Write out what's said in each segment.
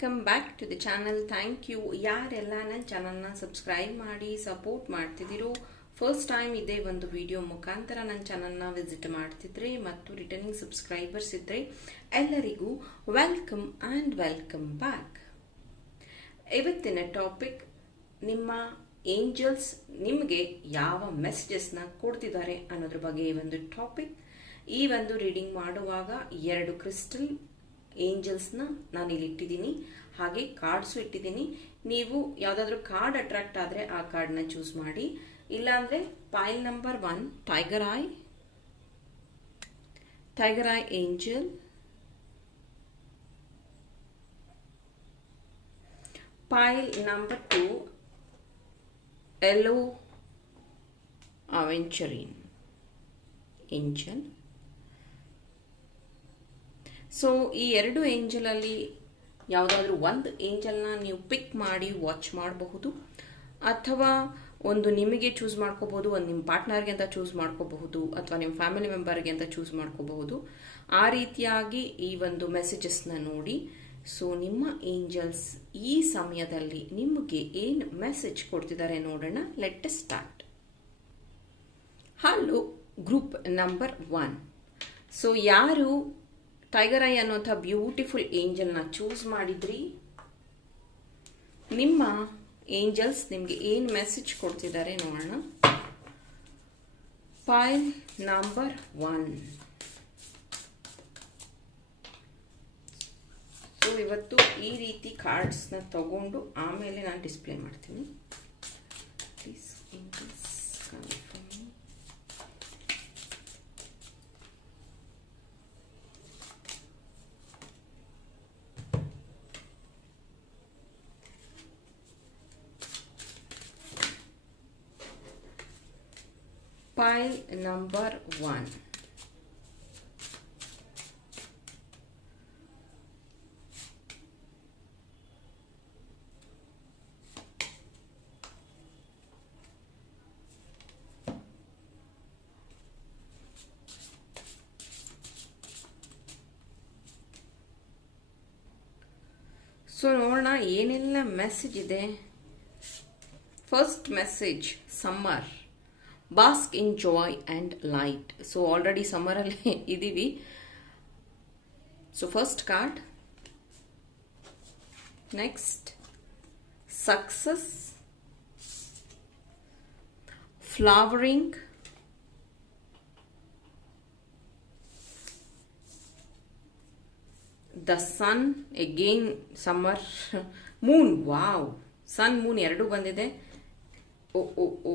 Welcome back to the channel thank you ಯಾರೆಲ್ಲ ನನ್ನ ಚಾನಲ್ನ ಸಬ್ಸ್ಕ್ರೈಬ್ ಮಾಡಿ ಸಪೋರ್ಟ್ ಮಾಡ್ತಿದ್ದೀರೋ ಫಸ್ಟ್ ಟೈಮ್ ಇದೇ ಒಂದು ವಿಡಿಯೋ ಮುಖಾಂತರ ನನ್ನ ಚಾನಲ್ನ ವಿಸಿಟ್ ಮಾಡ್ತಿದ್ರೆ ಮತ್ತು ರಿಟರ್ನಿಂಗ್ ಸಬ್ಸ್ಕ್ರೈಬರ್ಸ್ ಇದ್ದರೆ ಎಲ್ಲರಿಗೂ ವೆಲ್ಕಮ್ ಆ್ಯಂಡ್ ವೆಲ್ಕಮ್ ಬ್ಯಾಕ್ ಇವತ್ತಿನ ಟಾಪಿಕ್ ನಿಮ್ಮ ಏಂಜಲ್ಸ್ ನಿಮಗೆ ಯಾವ ಮೆಸೇಜಸ್ನ ಕೊಡ್ತಿದ್ದಾರೆ ಅನ್ನೋದ್ರ ಬಗ್ಗೆ ಈ ಒಂದು ಟಾಪಿಕ್ ಈ ಒಂದು ರೀಡಿಂಗ್ ಮಾಡುವಾಗ ಎರಡು ಕ್ರಿಸ್ಟಲ್ ಏಂಜಲ್ಸ್ನ ನಾನು ಇಲ್ಲಿ ಇಟ್ಟಿದ್ದೀನಿ. ಹಾಗೆ ಕಾರ್ಡ್ಸು ಇಟ್ಟಿದ್ದೀನಿ. ನೀವು ಯಾವುದಾದ್ರೂ ಕಾರ್ಡ್ ಅಟ್ರಾಕ್ಟ್ ಆದರೆ ಆ ಕಾರ್ಡ್ನ ಚೂಸ್ ಮಾಡಿ. ಇಲ್ಲಾಂದರೆ pile number one tiger eye tiger eye angel pile number two yellow aventurine angel. So ಈ ಎರಡು ಏಂಜಲಲ್ಲಿ ಯಾವುದಾದ್ರೂ ಒಂದು ಏಂಜಲ್ನ ನೀವು ಪಿಕ್ ಮಾಡಿ ವಾಚ್ ಮಾಡಬಹುದು. ಅಥವಾ ಒಂದು ನಿಮಗೆ ಚೂಸ್ ಮಾಡ್ಕೋಬಹುದು, ಒಂದು ನಿಮ್ಮ ಪಾರ್ಟ್ನರ್ಗೆ ಅಂತ ಚೂಸ್ ಮಾಡ್ಕೋಬಹುದು, ಅಥವಾ ನಿಮ್ಮ ಫ್ಯಾಮಿಲಿ ಮೆಂಬರ್ಗೆ ಅಂತ ಚೂಸ್ ಮಾಡ್ಕೋಬಹುದು. ಆ ರೀತಿಯಾಗಿ ಈ ಒಂದು ಮೆಸೇಜಸ್ನ ನೋಡಿ. ಸೊ ನಿಮ್ಮ ಏಂಜಲ್ಸ್ ಈ ಸಮಯದಲ್ಲಿ ನಿಮಗೆ ಏನು ಮೆಸೇಜ್ ಕೊಡ್ತಿದ್ದಾರೆ ನೋಡೋಣ. Let start hello group number one so ಯಾರು ಟೈಗರ್ ಐ ಅನ್ನುವಂಥ ಬ್ಯೂಟಿಫುಲ್ ಏಂಜಲ್ನ ಚೂಸ್ ಮಾಡಿದ್ರಿ. ನಿಮ್ಮ ಏಂಜಲ್ಸ್ ನಿಮಗೆ ಏನು ಮೆಸೇಜ್ ಕೊಡ್ತಿದ್ದಾರೆ ನೋಡೋಣ. ಫೈಲ್ ನಂಬರ್ ಒನ್ ಸೊ ಇವತ್ತು ಈ ರೀತಿ ಕಾರ್ಡ್ಸ್ನ ತಗೊಂಡು ಆಮೇಲೆ ನಾನು ಡಿಸ್ಪ್ಲೇ ಮಾಡ್ತೀನಿ please confirm pile number 1 so ನೋಡೋಣ ಏನೆಲ್ಲ ಮೆಸೇಜ್ ಇದೆ? First message summer bask in joy and light so already ಸಮ್ಮರಲ್ಲಿ ಇದ್ದೀವಿ so first card next success flowering the sun again summer moon wow sun moon ಎರಡೂ ಬಂದಿದೆ oh oh oh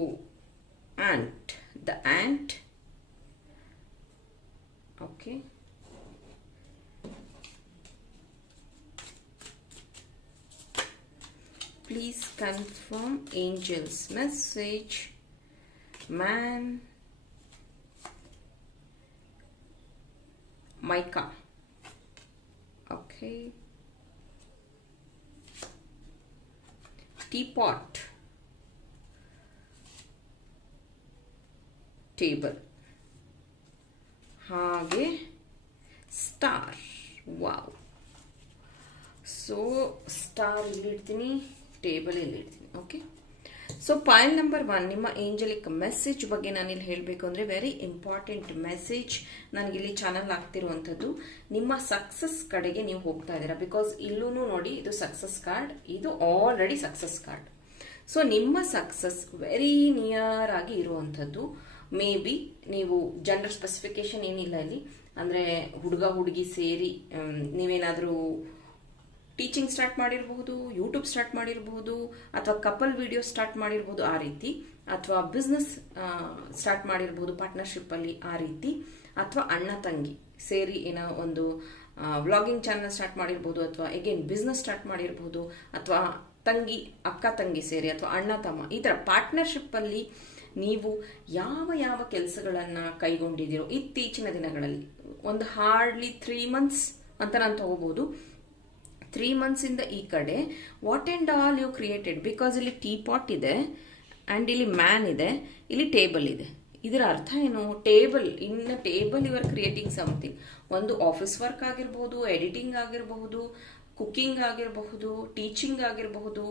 ant. The ant. Okay. Please confirm angels message. Man mica okay. Teapot table ಹಾಗೆ star wow so star ಇಲ್ಲಿಡ್ತೀನಿ table ಇಲ್ಲಿಡ್ತೀನಿ okay so pile number one ನಿಮ್ಮ angelic message ಬಗ್ಗೆ ನಾನು ಇಲ್ಲಿ ಹೇಳಬೇಕು ಅಂದರೆ ವೆರಿ ಇಂಪಾರ್ಟೆಂಟ್ ಮೆಸೇಜ್ ನನಗಿಲ್ಲಿ channel ಆಗ್ತಿರುವಂಥದ್ದು ನಿಮ್ಮ ಸಕ್ಸಸ್ ಕಡೆಗೆ ನೀವು ಹೋಗ್ತಾ ಇದ್ದೀರಾ? ಬಿಕಾಸ್ ಇಲ್ಲೂ ನೋಡಿ, ಇದು ಸಕ್ಸಸ್ ಕಾರ್ಡ್ ಇದು ಆಲ್ರೆಡಿ ಸಕ್ಸಸ್ ಕಾರ್ಡ್ ಸೊ ನಿಮ್ಮ ಸಕ್ಸಸ್ ವೆರಿ ನಿಯರ್ ಆಗಿ ಇರುವಂಥದ್ದು. ಮೇ ಬಿ ನೀವು ಜನರಲ್ ಸ್ಪೆಸಿಫಿಕೇಶನ್ ಏನಿಲ್ಲ ಇಲ್ಲಿ. ಅಂದರೆ ಹುಡುಗ, ಹುಡುಗಿ ಸೇರಿ ನೀವೇನಾದರೂ ಟೀಚಿಂಗ್ ಸ್ಟಾರ್ಟ್ ಮಾಡಿರಬಹುದು ಯೂಟ್ಯೂಬ್ ಸ್ಟಾರ್ಟ್ ಮಾಡಿರಬಹುದು, ಅಥವಾ ಕಪಲ್ ವಿಡಿಯೋ ಸ್ಟಾರ್ಟ್ ಮಾಡಿರಬಹುದು ಆ ರೀತಿ. ಅಥವಾ ಬಿಸ್ನೆಸ್ ಸ್ಟಾರ್ಟ್ ಮಾಡಿರಬಹುದು ಪಾರ್ಟ್ನರ್ಶಿಪ್ಪಲ್ಲಿ ಆ ರೀತಿ. ಅಥವಾ ಅಣ್ಣ, ತಂಗಿ ಸೇರಿ ಏನೋ ಒಂದು ವ್ಲಾಗಿಂಗ್ ಚಾನಲ್ ಸ್ಟಾರ್ಟ್ ಮಾಡಿರ್ಬೋದು ಅಥವಾ ಎಗೇನ್ ಬಿಸ್ನೆಸ್ ಸ್ಟಾರ್ಟ್ ಮಾಡಿರ್ಬೋದು ಅಥವಾ ತಂಗಿ, ಅಕ್ಕ ತಂಗಿ ಸೇರಿ ಅಥವಾ ಅಣ್ಣ, ತಮ್ಮ, ಈ ಥರ ಪಾರ್ಟ್ನರ್ಶಿಪ್ಪಲ್ಲಿ ನೀವು ಯಾವ ಯಾವ ಕೆಲಸಗಳನ್ನು ಕೈಗೊಂಡಿದ್ದೀರೋ ಇತ್ತೀಚಿನ ದಿನಗಳಲ್ಲಿ, ಒಂದು ಹಾರ್ಡ್ಲಿ ತ್ರೀ ಮಂತ್ಸ್ ಅಂತ ನಾನು ತಗೋಬೋದು. ತ್ರೀ ಮಂತ್ಸಿಂದ ಈ ಕಡೆ what and all you created because ಇಲ್ಲಿ ಟೀ ಪಾಟ್ ಇದೆ ಆ್ಯಂಡ್ ಇಲ್ಲಿ ಮ್ಯಾನ್ ಇದೆ, ಇಲ್ಲಿ ಟೇಬಲ್ ಇದೆ. ಇದರ ಅರ್ಥ ಏನು? Table in table you are creating something ಒಂದು ಆಫೀಸ್ ವರ್ಕ್ ಆಗಿರ್ಬೋದು ಎಡಿಟಿಂಗ್ ಆಗಿರಬಹುದು ಕುಕ್ಕಿಂಗ್ ಆಗಿರಬಹುದು ಟೀಚಿಂಗ್ ಆಗಿರಬಹುದು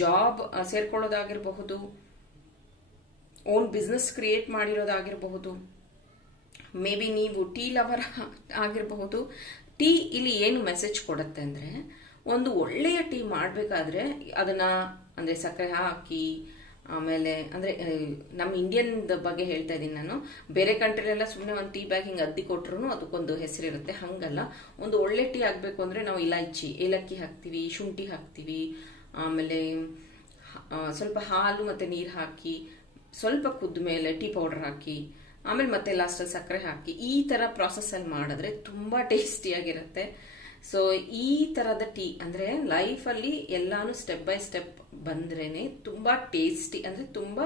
ಜಾಬ್ ಸೇರ್ಕೊಳ್ಳೋದಾಗಿರಬಹುದು ಓನ್ ಬಿಸ್ನೆಸ್ ಕ್ರಿಯೇಟ್ ಮಾಡಿರೋದಾಗಿರಬಹುದು. ಮೇ ಬಿ ನೀವು ಟೀ ಲವರ್ ಆಗಿರಬಹುದು. ಟೀ ಇಲ್ಲಿ ಏನು ಮೆಸೇಜ್ ಕೊಡುತ್ತೆ ಅಂದರೆ, ಒಂದು ಒಳ್ಳೆಯ ಟೀ ಮಾಡಬೇಕಾದ್ರೆ ಅದನ್ನು, ಅಂದರೆ ಸಕ್ಕರೆ ಹಾಕಿ ಆಮೇಲೆ, ಅಂದರೆ ನಮ್ಮ ಇಂಡಿಯನ್ ಬಗ್ಗೆ ಹೇಳ್ತಾ ಇದ್ದೀನಿ ನಾನು. ಬೇರೆ ಕಂಟ್ರಿಲೆಲ್ಲ ಸುಮ್ಮನೆ ಒಂದು ಟೀ ಬ್ಯಾಗ್ ಹಿಂಗೆ ಅದ್ದಿ ಕೊಟ್ರು ಅದಕ್ಕೊಂದು ಹೆಸರಿರುತ್ತೆ. ಹಂಗಲ್ಲ. ಒಂದು ಒಳ್ಳೆ ಟೀ ಆಗಬೇಕು ಅಂದರೆ ನಾವು ಇಲಾಚಿ, ಏಲಕ್ಕಿ ಹಾಕ್ತೀವಿ, ಶುಂಠಿ ಹಾಕ್ತೀವಿ, ಆಮೇಲೆ ಸ್ವಲ್ಪ ಹಾಲು ಮತ್ತು ನೀರು ಹಾಕಿ, ಸ್ವಲ್ಪ ಕುದ್ದ ಮೇಲೆ ಟೀ ಪೌಡರ್ ಹಾಕಿ, ಆಮೇಲೆ ಮತ್ತೆ ಲಾಸ್ಟಲ್ಲಿ ಸಕ್ಕರೆ ಹಾಕಿ, ಈ ಥರ ಪ್ರಾಸೆಸ್ಸಲ್ಲಿ ಮಾಡಿದ್ರೆ ತುಂಬ ಟೇಸ್ಟಿಯಾಗಿರುತ್ತೆ. ಸೊ ಈ ಥರದ ಟೀ ಅಂದರೆ ಲೈಫಲ್ಲಿ ಎಲ್ಲಾನು ಸ್ಟೆಪ್ ಬೈ ಸ್ಟೆಪ್ ಬಂದ್ರೇನೆ ತುಂಬ ಟೇಸ್ಟಿ ಅಂದರೆ ತುಂಬ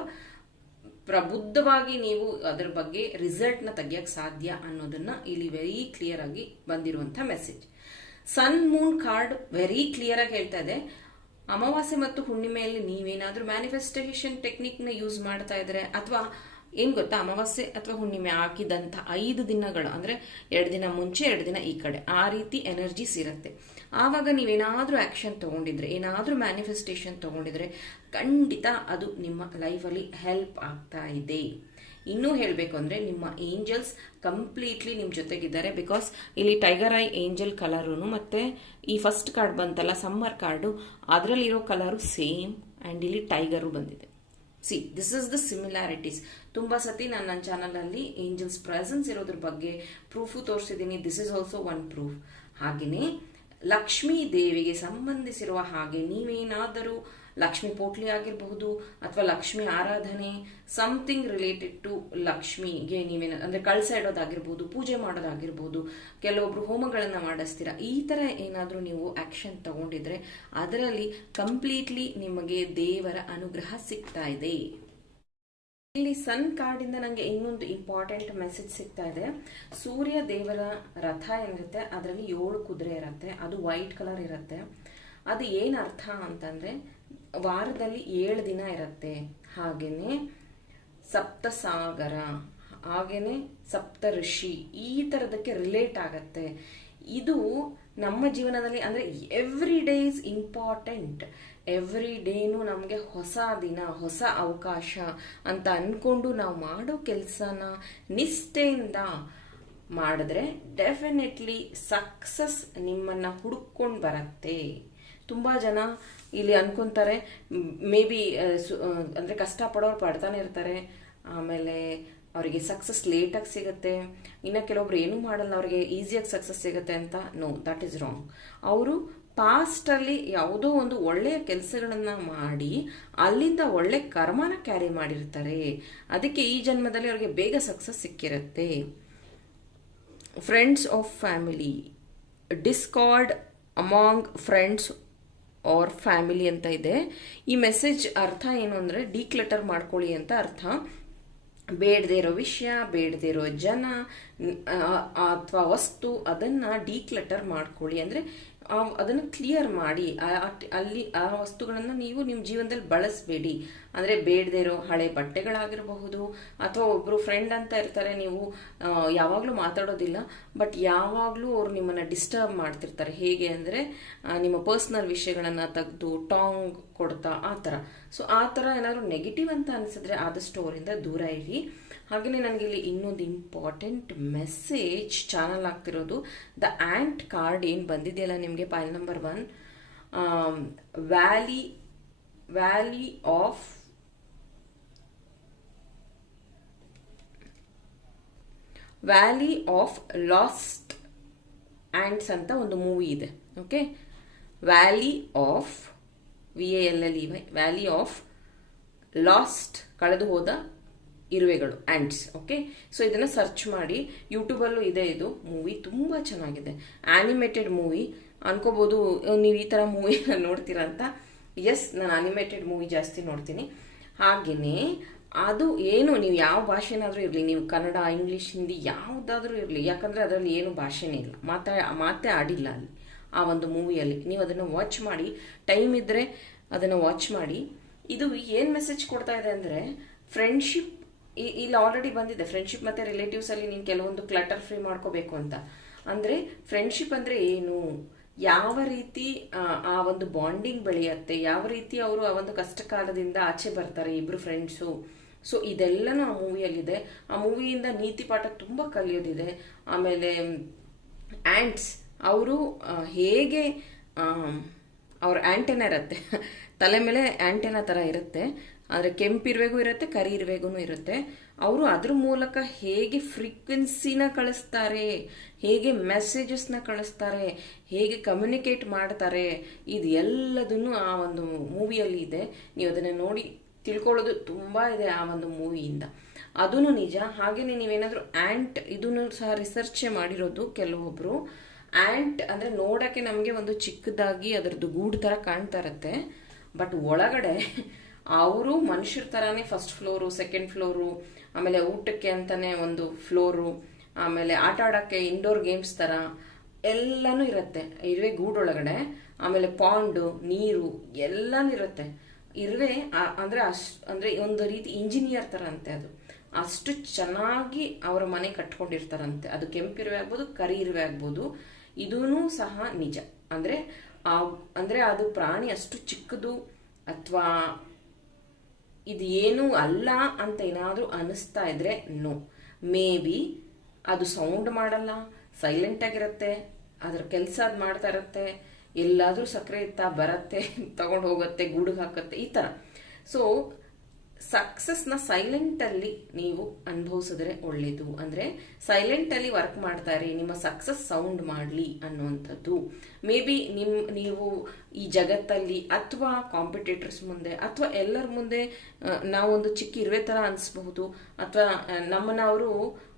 ಪ್ರಬುದ್ಧವಾಗಿ ನೀವು ಅದರ ಬಗ್ಗೆ ರಿಸಲ್ಟ್ನ ತೆಗಿಯಕ್ ಸಾಧ್ಯ ಅನ್ನೋದನ್ನ ಇಲ್ಲಿ ವೆರಿ ಕ್ಲಿಯರ್ ಆಗಿ ಬಂದಿರುವಂಥ message sun moon card very clear ಆಗಿ ಹೇಳ್ತಾ ಇದೆ. ಅಮಾವಾಸ್ಯೆ ಮತ್ತು ಹುಣ್ಣಿಮೆಯಲ್ಲಿ ನೀವೇನಾದ್ರೂ ಮ್ಯಾನಿಫೆಸ್ಟೇಷನ್ ಟೆಕ್ನಿಕ್ನ ಯೂಸ್ ಮಾಡ್ತಾ ಇದ್ರೆ, ಅಥವಾ ಏನ್ ಗೊತ್ತಾ? ಅಮಾವಾಸ್ಯೆ ಅಥವಾ ಹುಣ್ಣಿಮೆ ಹಾಕಿದಂಥ ಐದು ದಿನಗಳು, ಅಂದ್ರೆ ಎರಡು ದಿನ ಮುಂಚೆ, ಎರಡು ದಿನ ಈ ಕಡೆ, ಆ ರೀತಿ ಎನರ್ಜೀಸ್ ಇರುತ್ತೆ ಆವಾಗ ನೀವೇನಾದ್ರೂ ಆಕ್ಷನ್ ತಗೊಂಡಿದ್ರೆ, ಏನಾದ್ರೂ ಮ್ಯಾನಿಫೆಸ್ಟೇಷನ್ ತಗೊಂಡಿದ್ರೆ, ಖಂಡಿತ ಅದು ನಿಮ್ಮ ಲೈಫಲ್ಲಿ ಹೆಲ್ಪ್ ಆಗ್ತಾ ಇದೆ. ಇನ್ನೂ ಹೇಳಬೇಕು ಅಂದರೆ, ನಿಮ್ಮ ಏಂಜಲ್ಸ್ ಕಂಪ್ಲೀಟ್ಲಿ ನಿಮ್ಮ ಜೊತೆಗಿದ್ದಾರೆ ಬಿಕಾಸ್ ಇಲ್ಲಿ ಟೈಗರ್ ಐ ಏಂಜಲ್ ಕಲರು ಮತ್ತು ಈ ಫಸ್ಟ್ ಕಾರ್ಡ್ ಬಂತಲ್ಲ ಸಮ್ಮರ್ ಕಾರ್ಡು ಅದರಲ್ಲಿರೋ ಕಲರು ಸೇಮ್ ಆ್ಯಂಡ್ ಇಲ್ಲಿ ಟೈಗರು ಬಂದಿದೆ. See this is the similarities ತುಂಬ ಸತಿ ನಾನು ನನ್ನ ಚಾನಲಲ್ಲಿ ಏಂಜಲ್ಸ್ ಪ್ರೆಸೆನ್ಸ್ ಇರೋದ್ರ ಬಗ್ಗೆ ಪ್ರೂಫು ತೋರಿಸಿದ್ದೀನಿ. This is also one proof ಹಾಗೆಯೇ ಲಕ್ಷ್ಮೀ ದೇವಿಗೆ ಸಂಬಂಧಿಸಿರುವ ಹಾಗೆ ನೀವೇನಾದರೂ ಲಕ್ಷ್ಮಿ ಪೋಟ್ಲಿ ಆಗಿರಬಹುದು ಅಥವಾ ಲಕ್ಷ್ಮಿ ಆರಾಧನೆ ಸಮಥಿಂಗ್ ರಿಲೇಟೆಡ್ ಟು ಲಕ್ಷ್ಮಿಗೆ ನೀವೇನ, ಅಂದ್ರೆ ಕಳಸ ಇಡೋದಾಗಿರ್ಬೋದು ಪೂಜೆ ಮಾಡೋದಾಗಿರ್ಬೋದು, ಕೆಲವೊಬ್ರು ಹೋಮಗಳನ್ನ ಮಾಡಿಸ್ತೀರಾ, ಈ ತರ ಏನಾದರೂ ನೀವು ಆಕ್ಷನ್ ತಗೊಂಡಿದ್ರೆ ಅದರಲ್ಲಿ ಕಂಪ್ಲೀಟ್ಲಿ ನಿಮಗೆ ದೇವರ ಅನುಗ್ರಹ ಸಿಗ್ತಾ ಇದೆ. ಇಲ್ಲಿ ಸನ್ ಕಾರ್ಡಿಂದ ನನಗೆ ಇನ್ನೊಂದು ಇಂಪಾರ್ಟೆಂಟ್ ಮೆಸೇಜ್ ಸಿಗ್ತಾ ಇದೆ. ಸೂರ್ಯ ದೇವರ ರಥ ಏನಿರುತ್ತೆ, ಅದರಲ್ಲಿ ಏಳು ಕುದುರೆ ಇರುತ್ತೆ, ಅದು ವೈಟ್ ಕಲರ್ ಇರುತ್ತೆ. ಅದು ಏನು ಅರ್ಥ ಅಂತಂದ್ರೆ ವಾರದಲ್ಲಿ ಏಳು ದಿನ ಇರುತ್ತೆ. ಹಾಗೇನೆ ಸಪ್ತಸಾಗರ, ಹಾಗೇನೆ ಸಪ್ತ ಋಷಿ ಈ ಥರದಕ್ಕೆ ರಿಲೇಟ್ ಆಗತ್ತೆ. ಇದು ನಮ್ಮ ಜೀವನದಲ್ಲಿ ಅಂದರೆ every day is important every ಡೇನೂ ನಮಗೆ ಹೊಸ ದಿನ, ಹೊಸ ಅವಕಾಶ ಅಂತ ಅಂದ್ಕೊಂಡು ನಾವು ಮಾಡೋ ಕೆಲಸನ ನಿಷ್ಠೆಯಿಂದ ಮಾಡಿದ್ರೆ ಡೆಫಿನೆಟ್ಲಿ ಸಕ್ಸಸ್ ನಿಮ್ಮನ್ನ ಹುಡುಕೊಂಡು ಬರುತ್ತೆ. ತುಂಬ ಜನ ಇಲ್ಲಿ ಅನ್ಕೊಂತಾರೆ. ಮೇ ಬಿ ಅಂದರೆ ಕಷ್ಟಪಡೋರು ಪಡ್ತಾನೆ ಇರ್ತಾರೆ. ಆಮೇಲೆ ಅವರಿಗೆ ಸಕ್ಸಸ್ ಲೇಟಾಗಿ ಸಿಗುತ್ತೆ. ಇನ್ನು ಕೆಲವೊಬ್ರು ಏನೂ ಮಾಡಲ್ಲ, ಅವರಿಗೆ ಈಸಿಯಾಗಿ ಸಕ್ಸಸ್ ಸಿಗುತ್ತೆ ಅಂತ. ನೋ ದಟ್ ಈಸ್ ರಾಂಗ್ ಅವರು ಪಾಸ್ಟಲ್ಲಿ ಯಾವುದೋ ಒಂದು ಒಳ್ಳೆಯ ಕೆಲಸಗಳನ್ನು ಮಾಡಿ, ಅಲ್ಲಿಂದ ಒಳ್ಳೆ ಕರ್ಮನ ಕ್ಯಾರಿ ಮಾಡಿರ್ತಾರೆ. ಅದಕ್ಕೆ ಈ ಜನ್ಮದಲ್ಲಿ ಅವರಿಗೆ ಬೇಗ success ಸಿಕ್ಕಿರುತ್ತೆ. Friends of family discord among friends or family ಅಂತ ಇದೆ. ಈ ಮೆಸೇಜ್ ಅರ್ಥ ಏನು ಅಂದರೆ ಡಿಕ್ಲೆಟರ್ ಮಾಡ್ಕೊಳ್ಳಿ ಅಂತ ಅರ್ಥ. ಬೇಡದೇ ಇರೋ ವಿಷಯ, ಬೇಡದೇ ಇರೋ ಜನ ಅಥವಾ ವಸ್ತು ಅದನ್ನ ಡಿಕ್ಲೆಟರ್ ಮಾಡ್ಕೊಳ್ಳಿ. ಅಂದರೆ ಅದನ್ನು ಕ್ಲಿಯರ್ ಮಾಡಿ ಅಲ್ಲಿ ಆ ವಸ್ತುಗಳನ್ನು ನೀವು ನಿಮ್ಮ ಜೀವನದಲ್ಲಿ ಬಳಸಬೇಡಿ. ಅಂದರೆ ಬೇಡದೇ ಇರೋ ಹಳೆ ಬಟ್ಟೆಗಳಾಗಿರಬಹುದು, ಅಥವಾ ಒಬ್ಬರು ಫ್ರೆಂಡ್ ಅಂತ ಇರ್ತಾರೆ, ನೀವು ಯಾವಾಗಲೂ ಮಾತಾಡೋದಿಲ್ಲ ಬಟ್ ಯಾವಾಗಲೂ ಅವರು ನಿಮ್ಮನ್ನು ಡಿಸ್ಟರ್ಬ್ ಮಾಡ್ತಿರ್ತಾರೆ. ಹೇಗೆ ಅಂದರೆ ನಿಮ್ಮ ಪರ್ಸ್ನಲ್ ವಿಷಯಗಳನ್ನು ತೆಗೆದು ಟಾಂಗ್ ಕೊಡ್ತಾ, ಆ ಥರ. ಸೊ ಆ ಥರ ಏನಾದರೂ ನೆಗೆಟಿವ್ ಅಂತ ಅನಿಸಿದ್ರೆ ಆದಷ್ಟು ಅವರಿಂದ ದೂರ ಇರಿ. ಹಾಗೆಯೇ ನನಗೆ ಇಲ್ಲಿ ಇನ್ನೊಂದು ಇಂಪಾರ್ಟೆಂಟ್ ಮೆಸೇಜ್ ಚಾನಲ್ ಆಗ್ತಿರೋದು ದ ಆ್ಯಂಟ್ ಕಾರ್ಡ್ ಏನು ಬಂದಿದೆಯಲ್ಲ ನಿಮಗೆ pile number one valley valley of valley of lost ants ಅಂತ ಒಂದು ಮೂವಿ ಇದೆ okay valley of V A L L E valley of lost ಕಳೆದು ಹೋದ ಇರುವೆಗಳು ಆ್ಯಂಡ್ಸ್ ಓಕೆ ಸೊ ಇದನ್ನು ಸರ್ಚ್ ಮಾಡಿ ಯೂಟ್ಯೂಬಲ್ಲೂ ಇದೆ ಇದು ಮೂವಿ ತುಂಬ ಚೆನ್ನಾಗಿದೆ. ಆ್ಯನಿಮೇಟೆಡ್ ಮೂವಿ ಅನ್ಕೋಬೋದು ನೀವು ಈ ಥರ ಮೂವಿನ ನೋಡ್ತೀರಾ ಅಂತ? ಎಸ್ ನಾನು ಅನಿಮೇಟೆಡ್ ಮೂವಿ ಜಾಸ್ತಿ ನೋಡ್ತೀನಿ. ಹಾಗೆಯೇ ಅದು ಏನು, ನೀವು ಯಾವ ಭಾಷೆನಾದರೂ ಇರಲಿ, ನೀವು ಕನ್ನಡ ಇಂಗ್ಲೀಷ್ ಹಿಂದಿ ಯಾವುದಾದ್ರೂ ಇರಲಿ, ಯಾಕಂದರೆ ಅದರಲ್ಲಿ ಏನು ಭಾಷೆನೇ ಇಲ್ಲ. ಮಾತಾ, ಮಾತೇ ಆಡಿಲ್ಲ ಅಲ್ಲಿ, ಆ ಒಂದು ಮೂವಿಯಲ್ಲಿ ನೀವು ಅದನ್ನು ವಾಚ್ ಮಾಡಿ ಟೈಮ್ ಇದ್ದರೆ ಅದನ್ನು ವಾಚ್ ಮಾಡಿ. ಇದು ಏನು ಮೆಸೇಜ್ ಕೊಡ್ತಾ ಇದೆ ಅಂದರೆ ಫ್ರೆಂಡ್ಶಿಪ್ ಇಲ್ಲಿ ಆಲ್ರೆಡಿ ಬಂದಿದೆ. ಫ್ರೆಂಡ್ಶಿಪ್ ಮತ್ತು ರಿಲೇಟಿವ್ಸ್ ಅಲ್ಲಿ ನೀನು ಕೆಲವೊಂದು ಕ್ಲಟರ್ ಫ್ರೀ ಮಾಡ್ಕೋಬೇಕು ಅಂತ. ಅಂದರೆ ಫ್ರೆಂಡ್ಶಿಪ್ ಅಂದರೆ ಏನು? ಯಾವ ರೀತಿ ಆ, ಒಂದು ಬಾಂಡಿಂಗ್ ಬೆಳೆಯುತ್ತೆ? ಯಾವ ರೀತಿ ಅವರು ಆ ಒಂದು ಕಷ್ಟ ಕಾಲದಿಂದ ಆಚೆ ಬರ್ತಾರೆ ಇಬ್ರು ಫ್ರೆಂಡ್ಸು ಸೊ ಇದೆಲ್ಲನೂ ಆ ಮೂವಿಯಲ್ಲಿದೆ ಆ ಮೂವಿಯಿಂದ ನೀತಿ ಪಾಠ ತುಂಬ ಕಲಿಯೋದಿದೆ. ಆಮೇಲೆ ಆ್ಯಂಟ್ಸ್ ಅವರು ಹೇಗೆ ಅವ್ರ ಆ್ಯಂಟೆನ ಇರುತ್ತೆ? ತಲೆ ಮೇಲೆ ಆ್ಯಂಟೆನ ಥರ ಇರುತ್ತೆ. ಅಂದರೆ ಕೆಂಪಿರುವೆಗೂ ಇರುತ್ತೆ ಕರಿ ಇರುವೆಗೂ ಇರುತ್ತೆ. ಅವರು ಅದ್ರ ಮೂಲಕ ಹೇಗೆ ಫ್ರೀಕ್ವೆನ್ಸಿನ ಕಳಿಸ್ತಾರೆ, ಹೇಗೆ ಮೆಸೇಜಸ್ನ ಕಳಿಸ್ತಾರೆ, ಹೇಗೆ ಕಮ್ಯುನಿಕೇಟ್ ಮಾಡ್ತಾರೆ ಇದು ಎಲ್ಲದನ್ನು ಆ ಒಂದು ಮೂವಿಯಲ್ಲಿ ಇದೆ. ನೀವು ಅದನ್ನು ನೋಡಿ ತಿಳ್ಕೊಳ್ಳೋದು ತುಂಬ ಇದೆ ಆ ಒಂದು ಮೂವಿಯಿಂದ ಅದೂ ನಿಜ. ಹಾಗೆಯೇ ನೀವೇನಾದರೂ ಆ್ಯಂಟ್ ಇದನ್ನು ಸಹ ರಿಸರ್ಚ್ ಮಾಡಿರೋದು ಕೆಲವೊಬ್ಬರು ಆ್ಯಂಟ್ ಅಂದರೆ ನೋಡೋಕ್ಕೆ ನಮಗೆ ಒಂದು ಚಿಕ್ಕದಾಗಿ ಅದರದ್ದು ಗೂಡು ಥರ ಕಾಣ್ತಾ ಇರುತ್ತೆ. ಬಟ್ ಒಳಗಡೆ ಅವರು ಮನುಷ್ಯರ ಥರನೇ ಫಸ್ಟ್ ಫ್ಲೋರು ಸೆಕೆಂಡ್ ಫ್ಲೋರು ಆಮೇಲೆ ಊಟಕ್ಕೆ ಅಂತಾನೆ ಒಂದು ಫ್ಲೋರು ಆಮೇಲೆ ಆಟ ಆಡೋಕ್ಕೆ ಇಂಡೋರ್ ಗೇಮ್ಸ್ ಥರ ಎಲ್ಲನೂ ಇರುತ್ತೆ. ಇರುವೆ ಗೂಡೊಳಗಡೆ, ಆಮೇಲೆ ಪಾಂಡು ನೀರು ಎಲ್ಲನೂ ಇರುತ್ತೆ. ಇರುವೆ ಅಂದ್ರೆ ಅಷ್ಟು ಅಂದ್ರೆ ಒಂದು ರೀತಿ ಇಂಜಿನಿಯರ್ ತರ ಅಂತೆ ಅದು. ಅಷ್ಟು ಚೆನ್ನಾಗಿ ಅವರ ಮನೆ ಕಟ್ಕೊಂಡಿರ್ತಾರಂತೆ. ಅದು ಕೆಂಪಿರುವೆ ಆಗ್ಬೋದು, ಕರಿ ಇರುವೆ ಆಗ್ಬೋದು ಇದೂ ಸಹ ನಿಜ. ಅಂದ್ರೆ ಆ, ಅಂದ್ರೆ ಅದು ಪ್ರಾಣಿ ಅಷ್ಟು ಚಿಕ್ಕದು, ಅಥವಾ ಇದು ಏನೂ ಅಲ್ಲ ಅಂತ ಏನಾದರೂ ಅನಿಸ್ತಾ ಇದ್ರೆ ನೋ ಮೇ ಬಿ ಅದು ಸೌಂಡ್ ಮಾಡಲ್ಲ ಸೈಲೆಂಟ್ ಆಗಿರುತ್ತೆ, ಅದ್ರ ಕೆಲಸ ಅದು ಮಾಡ್ತಾ ಇರುತ್ತೆ, ಎಲ್ಲಾದರೂ ಸಕ್ಕರೆ ಇತ್ತ ಬರತ್ತೆ, ತಗೊಂಡು ಹೋಗುತ್ತೆ ಗೂಡಿಗೆ ಹಾಕತ್ತೆ, ಈ ಥರ ಸೊ ಸಕ್ಸಸ್ನ ಸೈಲೆಂಟಲ್ಲಿ ನೀವು ಅನುಭವಿಸಿದ್ರೆ ಒಳ್ಳೇದು. ಅಂದರೆ ಸೈಲೆಂಟಲ್ಲಿ ವರ್ಕ್ ಮಾಡ್ತಾರೆ, ನಿಮ್ಮ ಸಕ್ಸಸ್ ಸೌಂಡ್ ಮಾಡಲಿ ಅನ್ನುವಂಥದ್ದು. ಮೇ ಬಿ ನಿಮ್, ನೀವು ಈ ಜಗತ್ತಲ್ಲಿ ಅಥವಾ ಕಾಂಪಿಟೇಟರ್ಸ್ ಮುಂದೆ, ಅಥವಾ ಎಲ್ಲರ ಮುಂದೆ ನಾವೊಂದು ಚಿಕ್ಕ ಇರುವೆ ಥರ ಅನಿಸ್ಬಹುದು, ಅಥವಾ ನಮ್ಮನ್ನ ಅವರು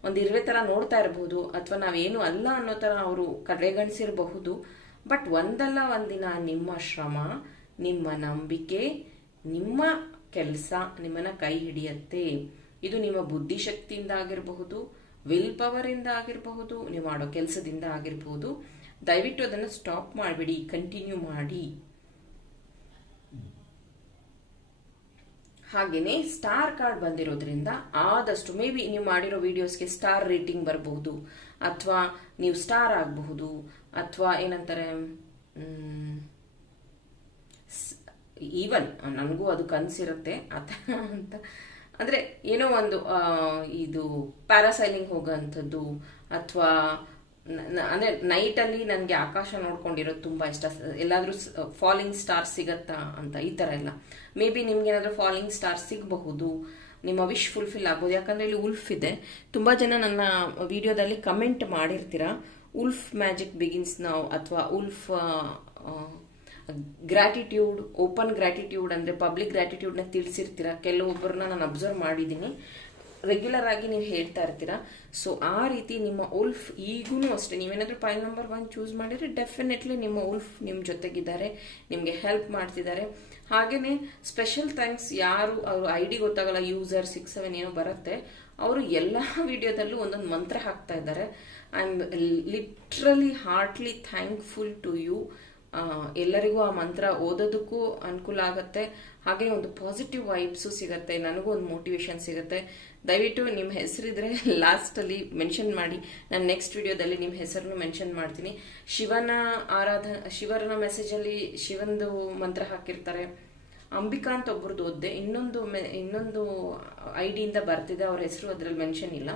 ಒಂದು ಇರುವೆ ಥರ ನೋಡ್ತಾ ಇರಬಹುದು, ಅಥವಾ ನಾವೇನು ಅಲ್ಲ ಅನ್ನೋ ಥರ ಅವರು ಕಡೆಗಣಿಸಿರಬಹುದು ಬಟ್ ಒಂದಲ್ಲ ಒಂದಿನ ನಿಮ್ಮ ಶ್ರಮ, ನಿಮ್ಮ ನಂಬಿಕೆ, ನಿಮ್ಮ ಕೆಲಸ ನಿಮ್ಮನ್ನ ಕೈ ಹಿಡಿಯತ್ತೆ. ಇದು ನಿಮ್ಮ ಬುದ್ಧಿಶಕ್ತಿಯಿಂದ ಆಗಿರಬಹುದು ವಿಲ್ ಪವರ್ ಇಂದ ಆಗಿರಬಹುದು, ನೀವು ಮಾಡೋ ಕೆಲಸದಿಂದ ಆಗಿರಬಹುದು. ದಯವಿಟ್ಟು ಅದನ್ನು ಸ್ಟಾಪ್ ಮಾಡಬೇಡಿ ಕಂಟಿನ್ಯೂ ಮಾಡಿ. ಹಾಗೆಯೇ ಸ್ಟಾರ್ ಕಾರ್ಡ್ ಬಂದಿರೋದ್ರಿಂದ ಆದಷ್ಟು ಮೇ ಬಿ ನೀವು ಮಾಡಿರೋ ವಿಡಿಯೋಸ್ಗೆ ಸ್ಟಾರ್ ರೇಟಿಂಗ್ ಬರಬಹುದು, ಅಥವಾ ನೀವು ಸ್ಟಾರ್ ಆಗಬಹುದು, ಅಥವಾ ಏನಂತಾರೆ ಈವನ್ ನನಗೂ ಅದು ಕನಸಿರುತ್ತೆ, ಆ ಅಂತ. ಅಂದರೆ ಏನೋ ಒಂದು ಇದು ಪ್ಯಾರಾಸೈಲಿಂಗ್ ಹೋಗೋಂಥದ್ದು, ಅಥವಾ ಅಂದರೆ ನೈಟಲ್ಲಿ ನನಗೆ ಆಕಾಶ ನೋಡ್ಕೊಂಡಿರೋದು ತುಂಬ ಇಷ್ಟ. ಎಲ್ಲಾದರೂ ಫಾಲಿಂಗ್ ಸ್ಟಾರ್ ಸಿಗತ್ತಾ ಅಂತ, ಈ ಥರ ಎಲ್ಲ. ಮೇ ಬಿ ನಿಮ್ಗೇನಾದರೂ ಫಾಲಿಂಗ್ ಸ್ಟಾರ್ ಸಿಗಬಹುದು, ನಿಮ್ಮ ವಿಶ್ ಫುಲ್ಫಿಲ್ ಆಗ್ಬೋದು. ಯಾಕಂದರೆ ಇಲ್ಲಿ ಉಲ್ಫ್ ಇದೆ. ತುಂಬ ಜನ ನನ್ನ ವಿಡಿಯೋದಲ್ಲಿ ಕಮೆಂಟ್ ಮಾಡಿರ್ತೀರಾ? ಉಲ್ಫ್ ಮ್ಯಾಜಿಕ್ ಬಿಗಿನ್ಸ್ ನಾವು ಅಥವಾ ಉಲ್ಫ್ ಗ್ರಾಟಿಟ್ಯೂಡ್ ಓಪನ್ ಗ್ರ್ಯಾಟಿಟ್ಯೂಡ್ ಅಂದರೆ ಪಬ್ಲಿಕ್ ಗ್ರ್ಯಾಟಿಟ್ಯೂಡ್ನ ತಿಳಿಸಿರ್ತೀರ? ಕೆಲವೊಬ್ಬರನ್ನ ನಾನು ಅಬ್ಸರ್ವ್ ಮಾಡಿದ್ದೀನಿ. ರೆಗ್ಯುಲರ್ ಆಗಿ ನೀವು ಹೇಳ್ತಾ ಇರ್ತೀರಾ? ಸೊ ಆ ರೀತಿ ನಿಮ್ಮ ಉಲ್ಫ್ ಈಗೂ ಅಷ್ಟೇ. ನೀವೇನಾದರೂ ಫೈಲ್ ನಂಬರ್ ಒನ್ ಚೂಸ್ ಮಾಡಿದರೆ ಡೆಫಿನೆಟ್ಲಿ ನಿಮ್ಮ ಉಲ್ಫ್ ನಿಮ್ಮ ಜೊತೆಗಿದ್ದಾರೆ. ನಿಮಗೆ ಹೆಲ್ಪ್ ಮಾಡ್ತಿದ್ದಾರೆ. ಹಾಗೆಯೇ ಸ್ಪೆಷಲ್ ಥ್ಯಾಂಕ್ಸ್ ಯಾರು, ಅವರು ಐ ಡಿ ಗೊತ್ತಾಗಲ್ಲ ಯೂಸರ್ ಸಿಕ್ಸ್ ಸೆವೆನ್ ಏನೋ ಬರುತ್ತೆ. ಅವರು ಎಲ್ಲ ವಿಡಿಯೋದಲ್ಲೂ ಒಂದೊಂದು ಮಂತ್ರ ಹಾಕ್ತಾ ಇದ್ದಾರೆ. I am literally heartly thankful to you ಎಲ್ಲರಿಗೂ ಆ ಮಂತ್ರ ಓದೋದಕ್ಕೂ ಅನುಕೂಲ ಆಗುತ್ತೆ. ಹಾಗೆ ಒಂದು ಪಾಸಿಟಿವ್ ವೈಬ್ಸು ಸಿಗುತ್ತೆ, ನನಗೂ ಒಂದು ಮೋಟಿವೇಶನ್ ಸಿಗುತ್ತೆ. ದಯವಿಟ್ಟು ನಿಮ್ಮ ಹೆಸರಿದ್ರೆ ಲಾಸ್ಟಲ್ಲಿ ಮೆನ್ಷನ್ ಮಾಡಿ. ನಾನು ನೆಕ್ಸ್ಟ್ ವಿಡಿಯೋದಲ್ಲಿ ನಿಮ್ಮ ಹೆಸರನ್ನು ಮೆನ್ಷನ್ ಮಾಡ್ತೀನಿ. ಶಿವನ ಆರಾಧನೆ ಶಿವನ ಮೆಸೇಜಲ್ಲಿ ಶಿವಂದು ಮಂತ್ರ ಹಾಕಿರ್ತಾರೆ. ಅಂಬಿಕಾ ಅಂತ ಒಬ್ರದ್ದು ಓದ್ದೆ ಇನ್ನೊಂದು ಮೆ- ಇನ್ನೊಂದು ಐಡಿಯಿಂದ ಡಿಯಿಂದ ಬರ್ತಿದೆ, ಅವ್ರ ಹೆಸರು ಅದರಲ್ಲಿ ಮೆನ್ಷನ್ ಇಲ್ಲ.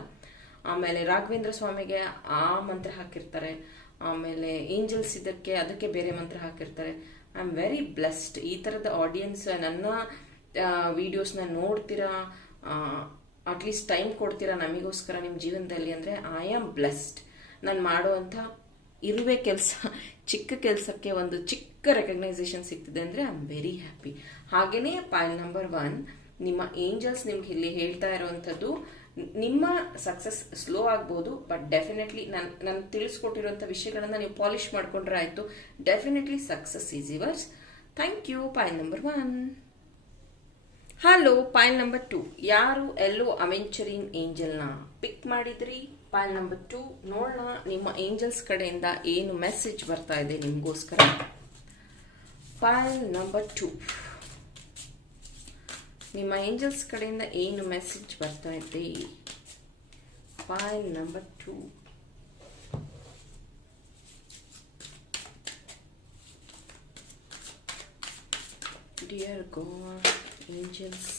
ಆಮೇಲೆ ರಾಘವೇಂದ್ರ ಸ್ವಾಮಿಗೆ ಆ ಮಂತ್ರ ಹಾಕಿರ್ತಾರೆ. ಆಮೇಲೆ ಏಂಜಲ್ಸ್ ಇದಕ್ಕೆ, ಅದಕ್ಕೆ ಬೇರೆ ಮಂತ್ರ ಹಾಕಿರ್ತಾರೆ. ಐ ಆಮ್ ವೆರಿ ಬ್ಲೆಸ್ಡ್ ಈ ಥರದ ಆಡಿಯನ್ಸ್ ನನ್ನ ವಿಡಿಯೋಸ್ನ ನೋಡ್ತೀರಾ? ಅಟ್ಲೀಸ್ಟ್ ಟೈಮ್ ಕೊಡ್ತೀರಾ ನಮಗೋಸ್ಕರ ನಿಮ್ಮ ಜೀವನದಲ್ಲಿ ಅಂದರೆ ಐ ಆಮ್ ಬ್ಲೆಸ್ಡ್ ನಾನು ಮಾಡುವಂಥ ಇರುವೆ ಕೆಲಸ, ಚಿಕ್ಕ ಕೆಲಸಕ್ಕೆ ಒಂದು ಚಿಕ್ಕ ರೆಕಗ್ನೈಸೇಷನ್ ಸಿಗ್ತಿದೆ ಅಂದರೆ ಐ ಆಮ್ ವೆರಿ ಹ್ಯಾಪಿ ಹಾಗೆಯೇ ಪಾಯಿಲ್ ನಂಬರ್ ಒನ್ ನಿಮ್ಮ ಏಂಜಲ್ಸ್ ನಿಮ್ಗೆ ಇಲ್ಲಿ ಹೇಳ್ತಾ ಇರುವಂಥದ್ದು ನಿಮ್ಮ ಸಕ್ಸಸ್ ಸ್ಲೋ ಆಗ್ಬೋದು ಬಟ್ ಡೆಫಿನೆಟ್ಲಿ ನಾನು ನಾನು ತಿಳಿಸ್ಕೊಟ್ಟಿರುವಂಥ ವಿಷಯಗಳನ್ನು ನೀವು ಪಾಲಿಷ್ ಮಾಡ್ಕೊಂಡ್ರೆ ಆಯಿತು. Definitely success is yours thank you point number one hello pile number two ಯಾರು ಎಲ್ಲೋ ಅವೆಂಚರಿಂಗ್ ಏಂಜಲ್ನ ಪಿಕ್ ಮಾಡಿದ್ರಿ? ಪಾಯಿಲ್ ನಂಬರ್ ಟು ನೋಡೋಣ, ನಿಮ್ಮ ಏಂಜಲ್ಸ್ ಕಡೆಯಿಂದ ಏನು ಮೆಸೇಜ್ ಬರ್ತಾ ಇದೆ ನಿಮಗೋಸ್ಕರ. ಪಾಯಿಲ್ ನಂಬರ್ ಟು ನಿಮ್ಮ ಏಂಜಲ್ಸ್ ಕಡೆಯಿಂದ ಏನು ಮೆಸೇಜ್ ಬರ್ತಾ ಇದೆ? Pile number two dear Goa angels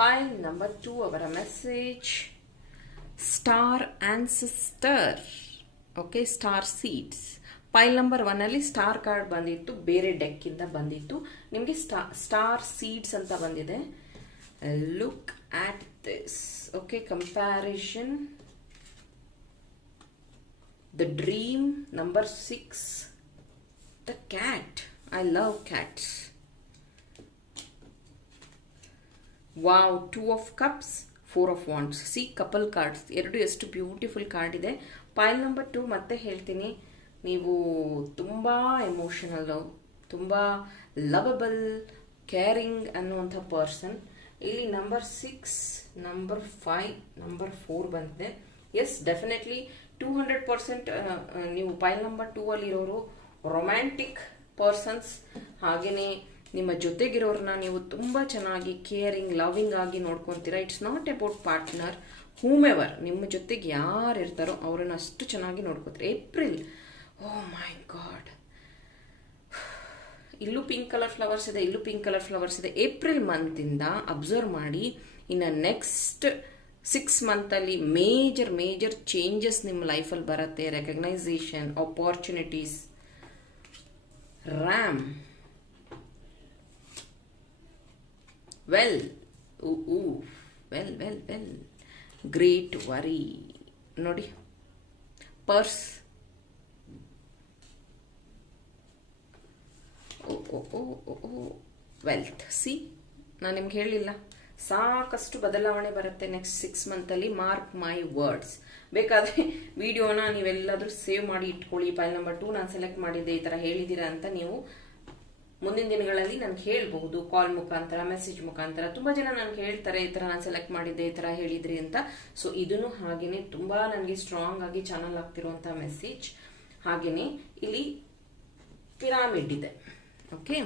pile number two ಅವರ message star ancestor okay star seeds pile number ಒನ್ನಲ್ಲಿ ಸ್ಟಾರ್ ಕಾರ್ಡ್ ಬಂದಿತ್ತು, ಬೇರೆ ಡೆಕ್ಕಿಂದ ಬಂದಿತ್ತು. ನಿಮಗೆ ಸ್ಟಾರ್ ಸೀಡ್ಸ್ ಅಂತ ಬಂದಿದೆ. Look at this okay comparison the dream number six the cat I love cats wow two of cups four of wands see couple cards ಎರಡು ಎಷ್ಟು ಬ್ಯೂಟಿಫುಲ್ ಕಾರ್ಡ್ ಇದೆ. ಪೈಲ್ ನಂಬರ್ ಟು ಮತ್ತೆ ಹೇಳ್ತೀನಿ. ನೀವು ತುಂಬ ಎಮೋಷನಲ್ಲು ತುಂಬ ಲವಬಲ್ ಕೇರಿಂಗ್ ಅನ್ನುವಂಥ ಪರ್ಸನ್ ಇಲ್ಲಿ number six number five number four ಬಂದಿದೆ. Yes definitely two hundred percent ನೀವು ಪೈಲ್ ನಂಬರ್ ಟೂ ಅಲ್ಲಿರೋರು ರೊಮ್ಯಾಂಟಿಕ್ ಪರ್ಸನ್ಸ್ ಹಾಗೆಯೇ ನಿಮ್ಮ ಜೊತೆಗಿರೋರನ್ನ ನೀವು ತುಂಬ ಚೆನ್ನಾಗಿ ಕೇರಿಂಗ್ ಲವಿಂಗ್ ಆಗಿ ನೋಡ್ಕೊತೀರಾ. It's not about partner whomever ನಿಮ್ಮ ಜೊತೆಗೆ ಯಾರು ಇರ್ತಾರೋ ಅವ್ರನ್ನ ಅಷ್ಟು ಚೆನ್ನಾಗಿ ನೋಡ್ಕೋತೀರಿ. ಏಪ್ರಿಲ್ ಓ ಮೈ ಗಾಡ್ ಇಲ್ಲೂ ಪಿಂಕ್ ಕಲರ್ ಫ್ಲವರ್ಸ್ ಇದೆ, ಇಲ್ಲೂ ಪಿಂಕ್ ಕಲರ್ ಫ್ಲವರ್ಸ್ ಇದೆ. ಏಪ್ರಿಲ್ ಮಂತಿಂದ ಅಬ್ಸರ್ವ್ ಮಾಡಿ, ಇನ್ನು ನೆಕ್ಸ್ಟ್ ಸಿಕ್ಸ್ ಮಂತಲ್ಲಿ ಮೇಜರ್ ಮೇಜರ್ ಚೇಂಜಸ್ ನಿಮ್ಮ ಲೈಫಲ್ಲಿ ಬರುತ್ತೆ. ರೆಕಗ್ನೈಸೇಷನ್ ಆಪರ್ಚುನಿಟೀಸ್ ರ್ಯಾಮ್ ವೆಲ್ ಊ well well well great worry ನೋಡಿ. Purse oh oh wealth see ನಾನು ನಿಮ್ಗೆ ಹೇಳಿಲ್ಲ. ಸಾಕಷ್ಟು ಬದಲಾವಣೆ ಬರುತ್ತೆ ನೆಕ್ಸ್ಟ್ ಸಿಕ್ಸ್ ಮಂತಲ್ಲಿ ಮಾರ್ಕ್ ಮೈ ವರ್ಡ್ಸ್ ಬೇಕಾದರೆ ವಿಡಿಯೋನ ನೀವೆಲ್ಲಾದರೂ ಸೇವ್ ಮಾಡಿ ಇಟ್ಕೊಳ್ಳಿ. ಫೈಲ್ ನಂಬರ್ ಟೂ ನಾನು ಸೆಲೆಕ್ಟ್ ಮಾಡಿದ್ದೆ ಈ ಥರ ಹೇಳಿದ್ದೀರಾ ಅಂತ ನೀವು ಮುಂದಿನ ದಿನಗಳಲ್ಲಿ ನಾನು ಹೇಳ್ಬಹುದು ಕಾಲ್ ಮುಖಾಂತರ ಮೆಸೇಜ್ ಮುಖಾಂತರ. ತುಂಬಾ ಜನ ನನ್ಗೆ ಹೇಳ್ತಾರೆ, ಈ ತರ ನಾನು ಸೆಲೆಕ್ಟ್ ಮಾಡಿದ್ದೆ, ಈ ತರ ಹೇಳಿದ್ರಿ ಅಂತ. ಸೊ ಇದನ್ನು ಹಾಗೇನೆ ತುಂಬಾ ನನಗೆ ಸ್ಟ್ರಾಂಗ್ ಆಗಿ ಚಾನಲ್ ಆಗ್ತಿರುವಂತಹ ಮೆಸೇಜ್ ಹಾಗೇನೆ ಇಲ್ಲಿ ಪಿರಾಮಿಡ್ ಇದೆ. ಓಕೆ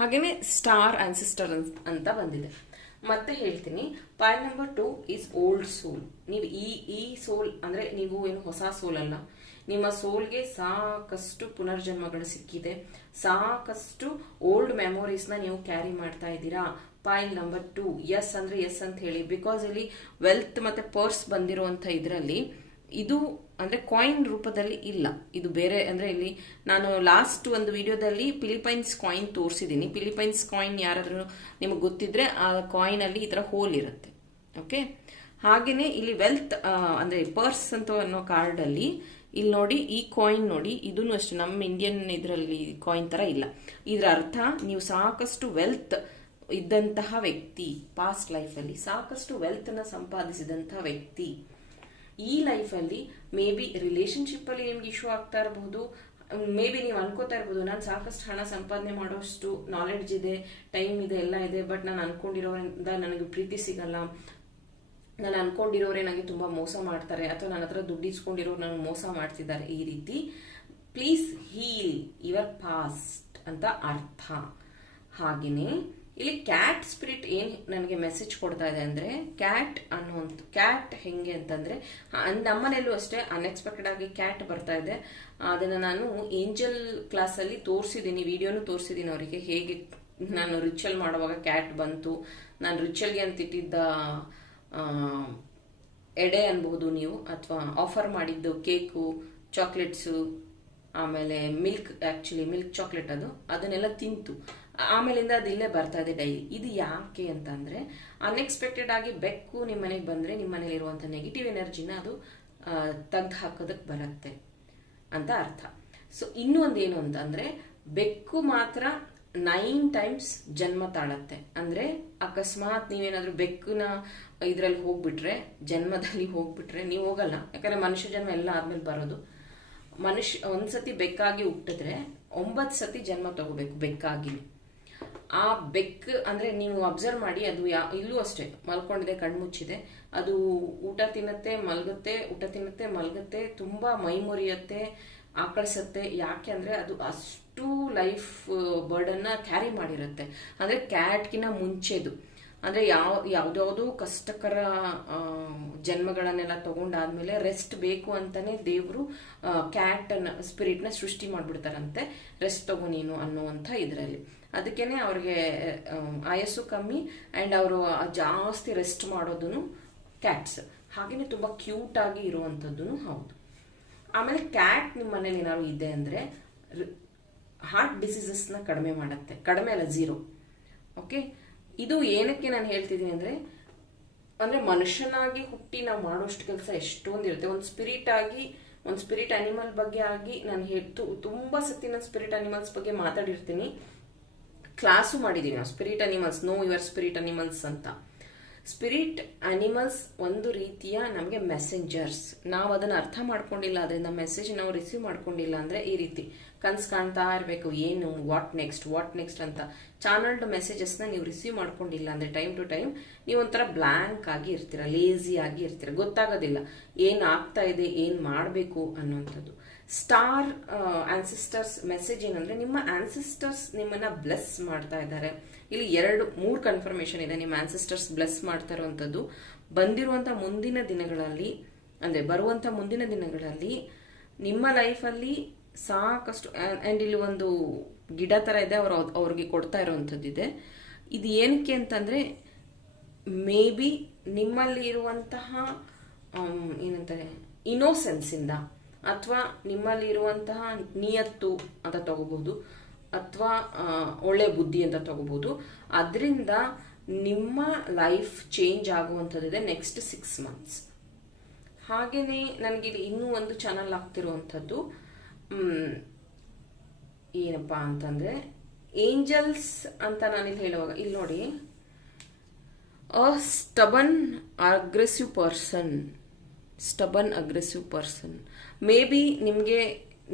ಹಾಗೇನೆ ಸ್ಟಾರ್ ಆನ್ಸಿಸ್ಟರ್ ಅಂತ ಬಂದಿದೆ. ಮತ್ತೆ ಹೇಳ್ತೀನಿ point number two is old soul ನೀವು ಈ ಈ ಸೋಲ್ ಅಂದ್ರೆ ನೀವು ಏನು ಹೊಸ ಸೋಲ್ ಅಲ್ಲ. ನಿಮ್ಮ ಸೋಲ್ಗೆ ಸಾಕಷ್ಟು ಪುನರ್ಜನ್ಮಗಳು ಸಿಕ್ಕಿದೆ. ಸಾಕಷ್ಟು ಓಲ್ಡ್ ಮೆಮೊರೀಸ್ನ ನೀವು ಕ್ಯಾರಿ ಮಾಡ್ತಾ ಇದ್ದೀರಾ. ಪಾಯಿಂಟ್ ನಂಬರ್ ಟು ಎಸ್ ಅಂದ್ರೆ ಎಸ್ ಅಂತ ಹೇಳಿ. ಬಿಕಾಸ್ ಇಲ್ಲಿ ವೆಲ್ತ್ ಮತ್ತೆ ಪರ್ಸ್ ಬಂದಿರುವಂತ ಇದರಲ್ಲಿ ಇದು ಅಂದ್ರೆ ಕಾಯಿನ್ ರೂಪದಲ್ಲಿ ಇಲ್ಲ. ಇದು ಬೇರೆ ಅಂದ್ರೆ ಇಲ್ಲಿ ನಾನು ಲಾಸ್ಟ್ ಒಂದು ವಿಡಿಯೋದಲ್ಲಿ ಫಿಲಿಪೈನ್ಸ್ ಕಾಯಿನ್ ತೋರಿಸಿದ್ದೀನಿ. ಫಿಲಿಪೈನ್ಸ್ ಕಾಯಿನ್ ಯಾರಾದ್ರೂ ನಿಮಗೆ ಗೊತ್ತಿದ್ರೆ ಆ ಕಾಯಿನ್ ಅಲ್ಲಿ ಈ ತರ ಹೋಲ್ ಇರುತ್ತೆ. ಓಕೆ ಹಾಗೆಯೇ ಇಲ್ಲಿ ವೆಲ್ತ್ ಅಂದ್ರೆ ಪರ್ಸ್ ಅಂತ ಅನ್ನೋ ಕಾರ್ಡ್ ಅಲ್ಲಿ ಇಲ್ಲಿ ನೋಡಿ, ಈ ಕಾಯಿನ್ ನೋಡಿ ಇದೂ ಅಷ್ಟೇ, ನಮ್ಮ ಇಂಡಿಯನ್ ಇದರಲ್ಲಿ ಕಾಯಿನ್ ಥರ ಇಲ್ಲ. ಇದರ ಅರ್ಥ, ನೀವು ಸಾಕಷ್ಟು ವೆಲ್ತ್ ಇದ್ದಂತಹ ವ್ಯಕ್ತಿ ಪಾಸ್ಟ್ ಲೈಫಲ್ಲಿ ಸಾಕಷ್ಟು ವೆಲ್ತ್ ಸಂಪಾದಿಸಿದಂಥ ಸಂಪಾದಿಸಿದಂತಹ ವ್ಯಕ್ತಿ, ಈ ಲೈಫಲ್ಲಿ ಮೇ ಬಿ ರಿಲೇಶನ್ಶಿಪ್ಪಲ್ಲಿ ನಿಮ್ಗೆ ಇಶ್ಯೂ ಆಗ್ತಾ ಇರಬಹುದು ಮೇ ಬಿ ನೀವು ಅನ್ಕೋತಾ ಇರ್ಬೋದು, ನಾನು ಸಾಕಷ್ಟು ಹಣ ಸಂಪಾದನೆ ಮಾಡೋಷ್ಟು ನಾಲೆಡ್ಜ್ ಇದೆ ಟೈಮ್ ಇದೆ, ಎಲ್ಲ ಇದೆ ಬಟ್ ನಾನು ಅನ್ಕೊಂಡಿರೋದ್ರಿಂದ ನನಗೆ ಪ್ರೀತಿ ಸಿಗಲ್ಲ ನಾನು ಅನ್ಕೊಂಡಿರೋರೆ ನನಗೆ ತುಂಬಾ ಮೋಸ ಮಾಡ್ತಾರೆ ಅಥವಾ ನನ್ನ ಹತ್ರ ದುಡ್ಡು ಇಸ್ಕೊಂಡಿರೋರು ನನಗೆ ಮೋಸ ಮಾಡ್ತಿದ್ದಾರೆ ಈ ರೀತಿ. ಪ್ಲೀಸ್ ಹೀಲ್ ಯುವರ್ ಪಾಸ್ಟ್ ಅಂತ ಅರ್ಥ. ಹಾಗೆಯೇ ಇಲ್ಲಿ ಕ್ಯಾಟ್ ಸ್ಪಿರಿಟ್ ಏನ್ ನನಗೆ ಮೆಸೇಜ್ ಕೊಡ್ತಾ ಇದೆ ಅಂದ್ರೆ ಕ್ಯಾಟ್ ಅನ್ನುವಂಥ ಕ್ಯಾಟ್ ಹೆಂಗೆ ಅಂತಂದ್ರೆ ನಮ್ಮನೆಯಲ್ಲೂ ಅಷ್ಟೇ ಅನ್ಎಕ್ಸ್ಪೆಕ್ಟೆಡ್ ಆಗಿ ಕ್ಯಾಟ್ ಬರ್ತಾ ಇದೆ. ಅದನ್ನ ನಾನು ಏಂಜಲ್ ಕ್ಲಾಸ್ ಅಲ್ಲಿ ತೋರಿಸಿದ್ದೀನಿ ವಿಡಿಯೋನು ತೋರಿಸಿದ್ದೀನಿ ಅವರಿಗೆ ಹೇಗೆ ನಾನು ರಿಚುವಲ್ ಮಾಡುವಾಗ ಕ್ಯಾಟ್ ಬಂತು, ನಾನು ರಿಚುವಲ್ಗೆ ಅಂತ ಇಟ್ಟಿದ್ದ ಎಡೆ ಅನ್ಬಹುದು ನೀವು, ಅಥವಾ ಆಫರ್ ಮಾಡಿದ್ದು ಕೇಕು ಚಾಕ್ಲೇಟ್ಸು ಆಮೇಲೆ ಮಿಲ್ಕ್ ಆ್ಯಕ್ಚುಲಿ ಮಿಲ್ಕ್ ಚಾಕ್ಲೇಟ್ ಅದು, ಅದನ್ನೆಲ್ಲ ತಿಂತು. ಆಮೇಲಿಂದ ಅದು ಇಲ್ಲೇ ಬರ್ತಾ ಇದೆ ಡೈಲಿ. ಇದು ಯಾಕೆ ಅಂತಂದ್ರೆ ಅನ್ಎಕ್ಸ್ಪೆಕ್ಟೆಡ್ ಆಗಿ ಬೆಕ್ಕು ನಿಮ್ಮ ಮನೆಗೆ ಬಂದರೆ ನಿಮ್ಮ ಮನೇಲಿರುವಂಥ ನೆಗೆಟಿವ್ ಎನರ್ಜಿನ ಅದು ತೆಗ್ದು ಹಾಕೋದಕ್ಕೆ ಬರುತ್ತೆ ಅಂತ ಅರ್ಥ. ಸೊ ಇನ್ನೂ ಏನು ಅಂತಂದರೆ ಬೆಕ್ಕು ಮಾತ್ರ ನೈನ್ ಟೈಮ್ಸ್ ಜನ್ಮ ತಾಳತ್ತೆ. ಅಂದ್ರೆ ಅಕಸ್ಮಾತ್ ನೀವೇನಾದ್ರೂ ಬೆಕ್ಕನ ಇದರಲ್ಲಿ ಹೋಗ್ಬಿಟ್ರೆ, ಜನ್ಮದಲ್ಲಿ ಹೋಗ್ಬಿಟ್ರೆ ನೀವು ಹೋಗಲ್ಲ. ಯಾಕಂದ್ರೆ ಮನುಷ್ಯ ಜನ್ಮ ಎಲ್ಲ ಆದ್ಮೇಲೆ ಬರೋದು. ಮನುಷ್ಯ ಒಂದ್ಸತಿ ಬೆಕ್ಕಾಗಿ ಹುಟ್ಟಿದ್ರೆ ಒಂಬತ್ತು ಸತಿ ಜನ್ಮ ತಗೋಬೇಕು ಬೆಕ್ಕಾಗಿ. ಆ ಬೆಕ್ ಅಂದ್ರೆ ನೀವು ಅಬ್ಸರ್ವ್ ಮಾಡಿ ಅದು ಯಾ, ಇಲ್ಲೂ ಅಷ್ಟೇ, ಮಲ್ಕೊಂಡಿದೆ ಕಣ್ಮುಚ್ಚಿದೆ ಅದು ಊಟ ತಿನ್ನತ್ತೆ, ಮಲಗುತ್ತೆ, ಊಟ ತಿನ್ನತ್ತೆ, ಮಲ್ಗತ್ತೆ, ತುಂಬಾ ಮೈ ಮುರಿಯತ್ತೆ ಆಕಳಿಸತ್ತೆ. ಯಾಕೆ ಅಂದ್ರೆ ಅದು ಅಷ್ಟು ಲೈಫ್ ಬರ್ಡನ್ನ ಕ್ಯಾರಿ ಮಾಡಿರುತ್ತೆ. ಅಂದ್ರೆ ಕ್ಯಾಟ್ಗಿನ ಮುಂಚೆದು. ಅಂದ್ರೆ ಯಾವ, ಯಾವುದ್ಯಾವುದೋ ಕಷ್ಟಕರ ಜನ್ಮಗಳನ್ನೆಲ್ಲ ತಗೊಂಡಾದ್ಮೇಲೆ ರೆಸ್ಟ್ ಬೇಕು ಅಂತಲೇ ದೇವರು ಕ್ಯಾಟ್ ಸ್ಪಿರಿಟ್ನ ಸೃಷ್ಟಿ ಮಾಡ್ಬಿಡ್ತಾರಂತೆ. ರೆಸ್ಟ್ ತಗೋ ನೀನು ಅನ್ನುವಂಥ ಇದರಲ್ಲಿ. ಅದಕ್ಕೇನೆ ಅವ್ರಿಗೆ ಆಯಸ್ಸು ಕಮ್ಮಿ ಅಂಡ್ ಅವರು ಜಾಸ್ತಿ ರೆಸ್ಟ್ ಮಾಡೋದನ್ನು ಕ್ಯಾಟ್ಸ್ ಹಾಗೆಯೇ ತುಂಬಾ ಕ್ಯೂಟ್ ಆಗಿ ಇರುವಂಥದ್ದು ಹೌದು. ಆಮೇಲೆ ಕ್ಯಾಟ್ ನಿಮ್ಮ ಮನೇಲಿ ಏನಾದ್ರು ಇದೆ ಅಂದ್ರೆ ಹಾರ್ಟ್ ಡಿಸೀಸಸ್ನ ಕಡಿಮೆ ಮಾಡುತ್ತೆ, ಕಡಿಮೆ ಅಲ್ಲ ಝೀರೋ ಓಕೆ ಇದು ಏನಕ್ಕೆ ನಾನು ಹೇಳ್ತಿದ್ದೀನಿ ಅಂದ್ರೆ ಅಂದ್ರೆ ಮನುಷ್ಯನಾಗಿ ಹುಟ್ಟಿ ನಾವು ಮಾಡೋಷ್ಟು ಕೆಲಸ ಎಷ್ಟೊಂದು ಇರುತ್ತೆ. ಒಂದು ಸ್ಪಿರಿಟ್ ಆಗಿ, ಒಂದು ಸ್ಪಿರಿಟ್ ಅನಿಮಲ್ ಬಗ್ಗೆ ಆಗಿ ನಾನು ಹೇಳ್ತು ತುಂಬಾ ಸತಿ ನಾನು ಸ್ಪಿರಿಟ್ ಅನಿಮಲ್ಸ್ ಬಗ್ಗೆ ಮಾತಾಡಿರ್ತೀನಿ. ಕ್ಲಾಸು ಮಾಡಿದ್ದೀನಿ ನಾವು spirit animals know your spirit animals ಅಂತ. ಸ್ಪಿರಿಟ್ ಅನಿಮಲ್ಸ್ ಒಂದು ರೀತಿಯ ನಮಗೆ ಮೆಸೆಂಜರ್ಸ್ ನಾವು ಅದನ್ನ ಅರ್ಥ ಮಾಡ್ಕೊಂಡಿಲ್ಲ, ಅದರಿಂದ ಮೆಸೇಜ್ ನಾವು ರಿಸೀವ್ ಮಾಡ್ಕೊಂಡಿಲ್ಲ ಅಂದ್ರೆ ಈ ರೀತಿ. ಕನ್ಸ್ ಕಾಣ್ತಾ ಇರಬೇಕು, ಏನು ವಾಟ್ ನೆಕ್ಸ್ಟ್ ವಾಟ್ ನೆಕ್ಸ್ಟ್ ಅಂತ. ಚಾನಲ್ಡ್ ಮೆಸೇಜಸ್ನ ನೀವು ರಿಸೀವ್ ಮಾಡ್ಕೊಂಡಿಲ್ಲ ಅಂದ್ರೆ ಟೈಮ್ ಟು ಟೈಮ್ ನೀವು ಒಂಥರ ಬ್ಲ್ಯಾಂಕ್ ಆಗಿ ಇರ್ತೀರ ಲೇಸಿ ಆಗಿ ಇರ್ತೀರ, ಗೊತ್ತಾಗೋದಿಲ್ಲ. ಏನು ಆಗ್ತಾ ಇದೆ, ಏನು ಮಾಡಬೇಕು ಅನ್ನೋಂಥದ್ದು ಸ್ಟಾರ್ ಆನ್ಸಿಸ್ಟರ್ಸ್ ಮೆಸೇಜ್ ಏನಂದ್ರೆ ನಿಮ್ಮ ಆನ್ಸಿಸ್ಟರ್ಸ್ ನಿಮ್ಮನ್ನ ಬ್ಲೆಸ್ ಮಾಡ್ತಾ ಇದ್ದಾರೆ. ಇಲ್ಲಿ ಎರಡು, ಮೂರು ಕನ್ಫರ್ಮೇಶನ್ ಇದೆ ನಿಮ್ಮ ಆನ್ಸಿಸ್ಟರ್ಸ್ ಬ್ಲೆಸ್ ಮಾಡ್ತಾ ಇರುವಂತದ್ದು ಬಂದಿರುವಂತ ಮುಂದಿನ ದಿನಗಳಲ್ಲಿ, ಅಂದ್ರೆ ಬರುವಂತ ಮುಂದಿನ ದಿನಗಳಲ್ಲಿ ನಿಮ್ಮ ಲೈಫಲ್ಲಿ ಸಾಕಷ್ಟು ಅಂಡ್ ಇಲ್ಲಿ ಒಂದು ಗಿಡ ತರ ಇದೆ, ಅವರು ಅವ್ರಿಗೆ ಕೊಡ್ತಾ ಇರುವಂತದ್ದಿದೆ ಇದು. ಏನಕ್ಕೆ ಅಂತಂದ್ರೆ ಮೇ ಬಿ ನಿಮ್ಮಲ್ಲಿ ಇರುವಂತಹ ಏನಂತಾರೆ ಇನ್ನೋಸೆನ್ಸ್ ಇಂದ, ಅಥವಾ ನಿಮ್ಮಲ್ಲಿ ಇರುವಂತಹ ನಿಯತ್ತು ಅಂತ ತಗೋಬಹುದು ಅಥವಾ ಒಳ್ಳೆ ಬುದ್ಧಿ ಅಂತ ತಗೋಬಹುದು ಅದರಿಂದ ನಿಮ್ಮ ಲೈಫ್ ಚೇಂಜ್ ಆಗುವಂಥದ್ದಿದೆ ನೆಕ್ಸ್ಟ್ ಸಿಕ್ಸ್ ಮಂತ್ಸ್ ಹಾಗೆಯೇ ನನಗೆ ಇನ್ನೂ ಒಂದು ಚಾನಲ್ ಆಗ್ತಿರುವಂಥದ್ದು ಏನಪ್ಪಾ ಅಂತಂದ್ರೆ ಏಂಜಲ್ಸ್ ಅಂತ ನಾನಿಲ್ಲಿ ಹೇಳುವಾಗ, ಇಲ್ಲಿ ನೋಡಿ. A stubborn aggressive person stubborn aggressive person maybe ನಿಮಗೆ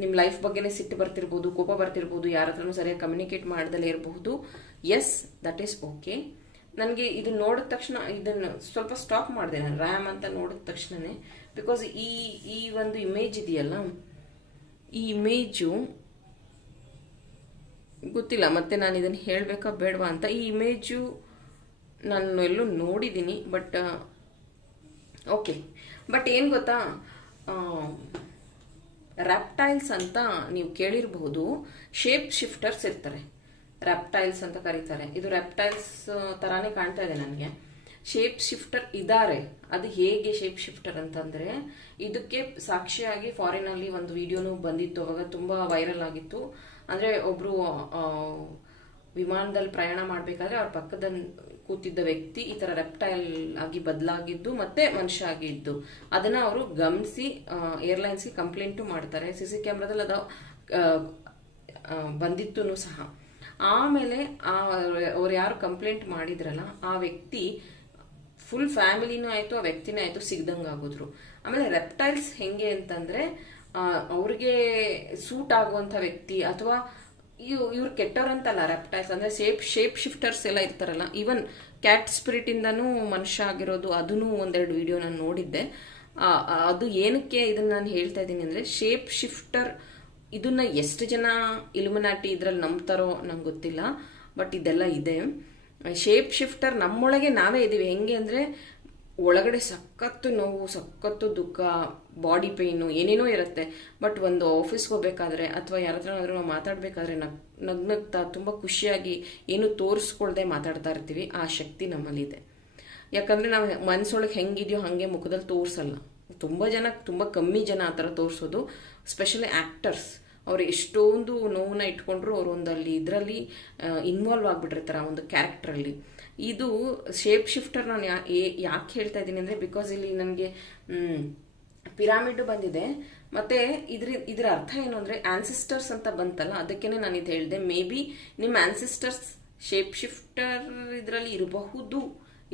ನಿಮ್ಮ ಲೈಫ್ ಬಗ್ಗೆನೇ ಸಿಟ್ಟು ಬರ್ತಿರ್ಬೋದು, ಕೋಪ ಬರ್ತಿರ್ಬೋದು ಯಾರ ಹತ್ರನೂ ಸರಿಯಾಗಿ ಕಮ್ಯುನಿಕೇಟ್ ಮಾಡ್ದಲೇ ಇರಬಹುದು. ಎಸ್ ದಟ್ ಈಸ್ ಓಕೆ ನನಗೆ ಇದು ನೋಡಿದ ತಕ್ಷಣ, ಇದನ್ನು ಸ್ವಲ್ಪ ಸ್ಟಾಪ್ ಮಾಡಿದೆ ನಾನು. ರ್ಯಾಮ್ ಅಂತ ನೋಡಿದ ತಕ್ಷಣನೇ. ಬಿಕಾಸ್ ಈ ಈ ಒಂದು ಇಮೇಜ್ ಇದೆಯಲ್ಲ ಈ ಇಮೇಜು ಗೊತ್ತಿಲ್ಲ, ಮತ್ತೆ ನಾನು ಇದನ್ನು ಹೇಳಬೇಕಾ ಬೇಡವಾ ಅಂತ. ಈ ಇಮೇಜು ನಾನು ಎಲ್ಲೂ ನೋಡಿದ್ದೀನಿ ಬಟ್ ಓಕೆ. ಬಟ್ ಏನು ಗೊತ್ತಾ ರ್ಯಾಪ್ಟೈಲ್ಸ್ ಅಂತ ನೀವು ಕೇಳಿರಬಹುದು ಶೇಪ್ ಶಿಫ್ಟರ್ಸ್ ಇರ್ತಾರೆ. ರ್ಯಾಪ್ಟೈಲ್ಸ್ ಅಂತ ಕರೀತಾರೆ. ಇದು ರ್ಯಾಪ್ಟೈಲ್ಸ್ ಥರಾನೇ ಕಾಣ್ತಾ ಇದೆ ನನಗೆ. ಶೇಪ್ ಶಿಫ್ಟರ್ ಇದ್ದಾರೆ ಅದು ಹೇಗೆ ಶೇಪ್ ಶಿಫ್ಟರ್ ಅಂತಂದ್ರೆ, ಇದಕ್ಕೆ ಸಾಕ್ಷಿಯಾಗಿ ಫಾರಿನ್ ಅಲ್ಲಿ ಒಂದು ವಿಡಿಯೋನು ಬಂದಿತ್ತು. ಅವಾಗ ತುಂಬಾ ವೈರಲ್ ಆಗಿತ್ತು. ಅಂದ್ರೆ ಒಬ್ರು ವಿಮಾನದಲ್ಲಿ ಪ್ರಯಾಣ ಮಾಡ್ಬೇಕಾದ್ರೆ ಅವ್ರ ಪಕ್ಕದ ಕೂತಿದ್ದ ವ್ಯಕ್ತಿ ಈ ತರ ರೆಪ್ಟೈಲ್ ಆಗಿ ಬದಲಾಗಿದ್ದು ಮತ್ತೆ ಮನುಷ್ಯ ಆಗಿದ್ದು ಅದನ್ನ ಅವರು ಗಮನಿಸಿ ಏರ್ಲೈನ್ಸ್ಗೆ ಕಂಪ್ಲೇಂಟು ಮಾಡ್ತಾರೆ. ಸಿ ಸಿ ಕ್ಯಾಮ್ರಾದಲ್ಲಿ ಅದು ಬಂದಿತ್ತು ಸಹ. ಆಮೇಲೆ ಅವ್ರು ಯಾರು ಕಂಪ್ಲೇಂಟ್ ಮಾಡಿದ್ರಲ್ಲ, ಆ ವ್ಯಕ್ತಿ ಫುಲ್ ಫ್ಯಾಮಿಲಿನೂ ಆಯ್ತು, ಆ ವ್ಯಕ್ತಿನೇ ಆಯ್ತು, ಸಿಗ್ದಂಗೆ ಆಗೋದ್ರು. ಆಮೇಲೆ ರೆಪ್ಟೈಲ್ಸ್ ಹೆಂಗೆ ಅಂತಂದ್ರೆ ಅವ್ರಿಗೆ ಸೂಟ್ ಆಗುವಂತ ವ್ಯಕ್ತಿ ಅಥವಾ ಇವ್, ಇವ್ರು ಕೆಟ್ಟವ್ರಂತಲ್ಲ ರೆಪ್ಟೈಲ್ಸ್ ಅಂದ್ರೆ ಶೇಪ್ ಶೇಪ್ ಶಿಫ್ಟರ್ಸ್ ಎಲ್ಲ ಇರ್ತಾರಲ್ಲ ಈವನ್ ಕ್ಯಾಟ್ ಸ್ಪಿರಿಟ್ ಇಂದಾನು ಮನುಷ್ಯ ಆಗಿರೋದು, ಅದನ್ನು ಒಂದೆರಡು ವಿಡಿಯೋ ನಾನು ನೋಡಿದ್ದೆ. ಅದು ಏನಕ್ಕೆ ಇದನ್ನ ನಾನು ಹೇಳ್ತಾ ಇದ್ದೀನಿ ಅಂದ್ರೆ ಶೇಪ್ ಶಿಫ್ಟರ್ ಇದನ್ನ ಎಷ್ಟು ಜನ ಇಲ್ಮನಾಟಿ ಇದ್ರಲ್ಲಿ ನಂಬ್ತಾರೋ ನಂಗೆ ಗೊತ್ತಿಲ್ಲ ಬಟ್ ಇದೆಲ್ಲ ಇದೆ. ಶೇಪ್ ಶಿಫ್ಟರ್ ನಮ್ಮೊಳಗೆ ನಾವೇ ಇದ್ದೀವಿ. ಹೆಂಗೆ ಅಂದರೆ ಒಳಗಡೆ ಸಖತ್ತು ನೋವು, ಸಖತ್ತು ದುಃಖ ಬಾಡಿ ಪೇಯ್ನು ಏನೇನೋ ಇರುತ್ತೆ. ಬಟ್ ಒಂದು ಆಫೀಸ್ಗೆ ಹೋಗ್ಬೇಕಾದ್ರೆ ಅಥವಾ ಯಾರ ಹತ್ರನಾದ್ರೂ ನಾವು ಮಾತಾಡಬೇಕಾದ್ರೆ ನಗ್, ನಗ್ನಗ್ತಾ ತುಂಬ ಖುಷಿಯಾಗಿ ಏನು ತೋರಿಸ್ಕೊಳ್ದೆ ಮಾತಾಡ್ತಾ ಇರ್ತೀವಿ. ಆ ಶಕ್ತಿ ನಮ್ಮಲ್ಲಿದೆ. ಯಾಕಂದರೆ ನಾವು ಮನಸ್ಸೊಳಗೆ ಹೆಂಗಿದೆಯೋ ಹಾಗೆ ಮುಖದಲ್ಲಿ ತೋರಿಸಲ್ಲ. ತುಂಬ ಜನ, ತುಂಬ ಕಮ್ಮಿ ಜನ ಆ ಥರ ತೋರಿಸೋದು. ಸ್ಪೆಷಲಿ ಆ್ಯಕ್ಟರ್ಸ್ ಅವ್ರು ಎಷ್ಟೊಂದು ನೋವನ್ನ ಇಟ್ಕೊಂಡ್ರು ಅವ್ರು ಒಂದಲ್ಲಿ ಇದರಲ್ಲಿ ಇನ್ವಾಲ್ವ್ ಆಗಿಬಿಟ್ಟಿರ್ತಾರೆ ಆ ಒಂದು ಕ್ಯಾರೆಕ್ಟ್ರಲ್ಲಿ ಇದು ಶೇಪ್ ಶಿಫ್ಟರ್ ನಾನು ಯಾಕೆ ಹೇಳ್ತಾ ಇದ್ದೀನಿ ಅಂದರೆ ಬಿಕಾಸ್ ಇಲ್ಲಿ ನನಗೆ ಪಿರಾಮಿಡ್ ಬಂದಿದೆ. ಮತ್ತೆ ಇದ್ರ, ಇದರ ಅರ್ಥ ಏನು ಅಂದರೆ ಆನ್ಸಿಸ್ಟರ್ಸ್ ಅಂತ ಬಂತಲ್ಲ, ಅದಕ್ಕೇನೆ ನಾನು ಇದು ಹೇಳಿದೆ. ಮೇ ಬಿ ನಿಮ್ಮ ಆನ್ಸಿಸ್ಟರ್ಸ್ ಶೇಪ್ ಶಿಫ್ಟರ್ ಇದರಲ್ಲಿ ಇರಬಹುದು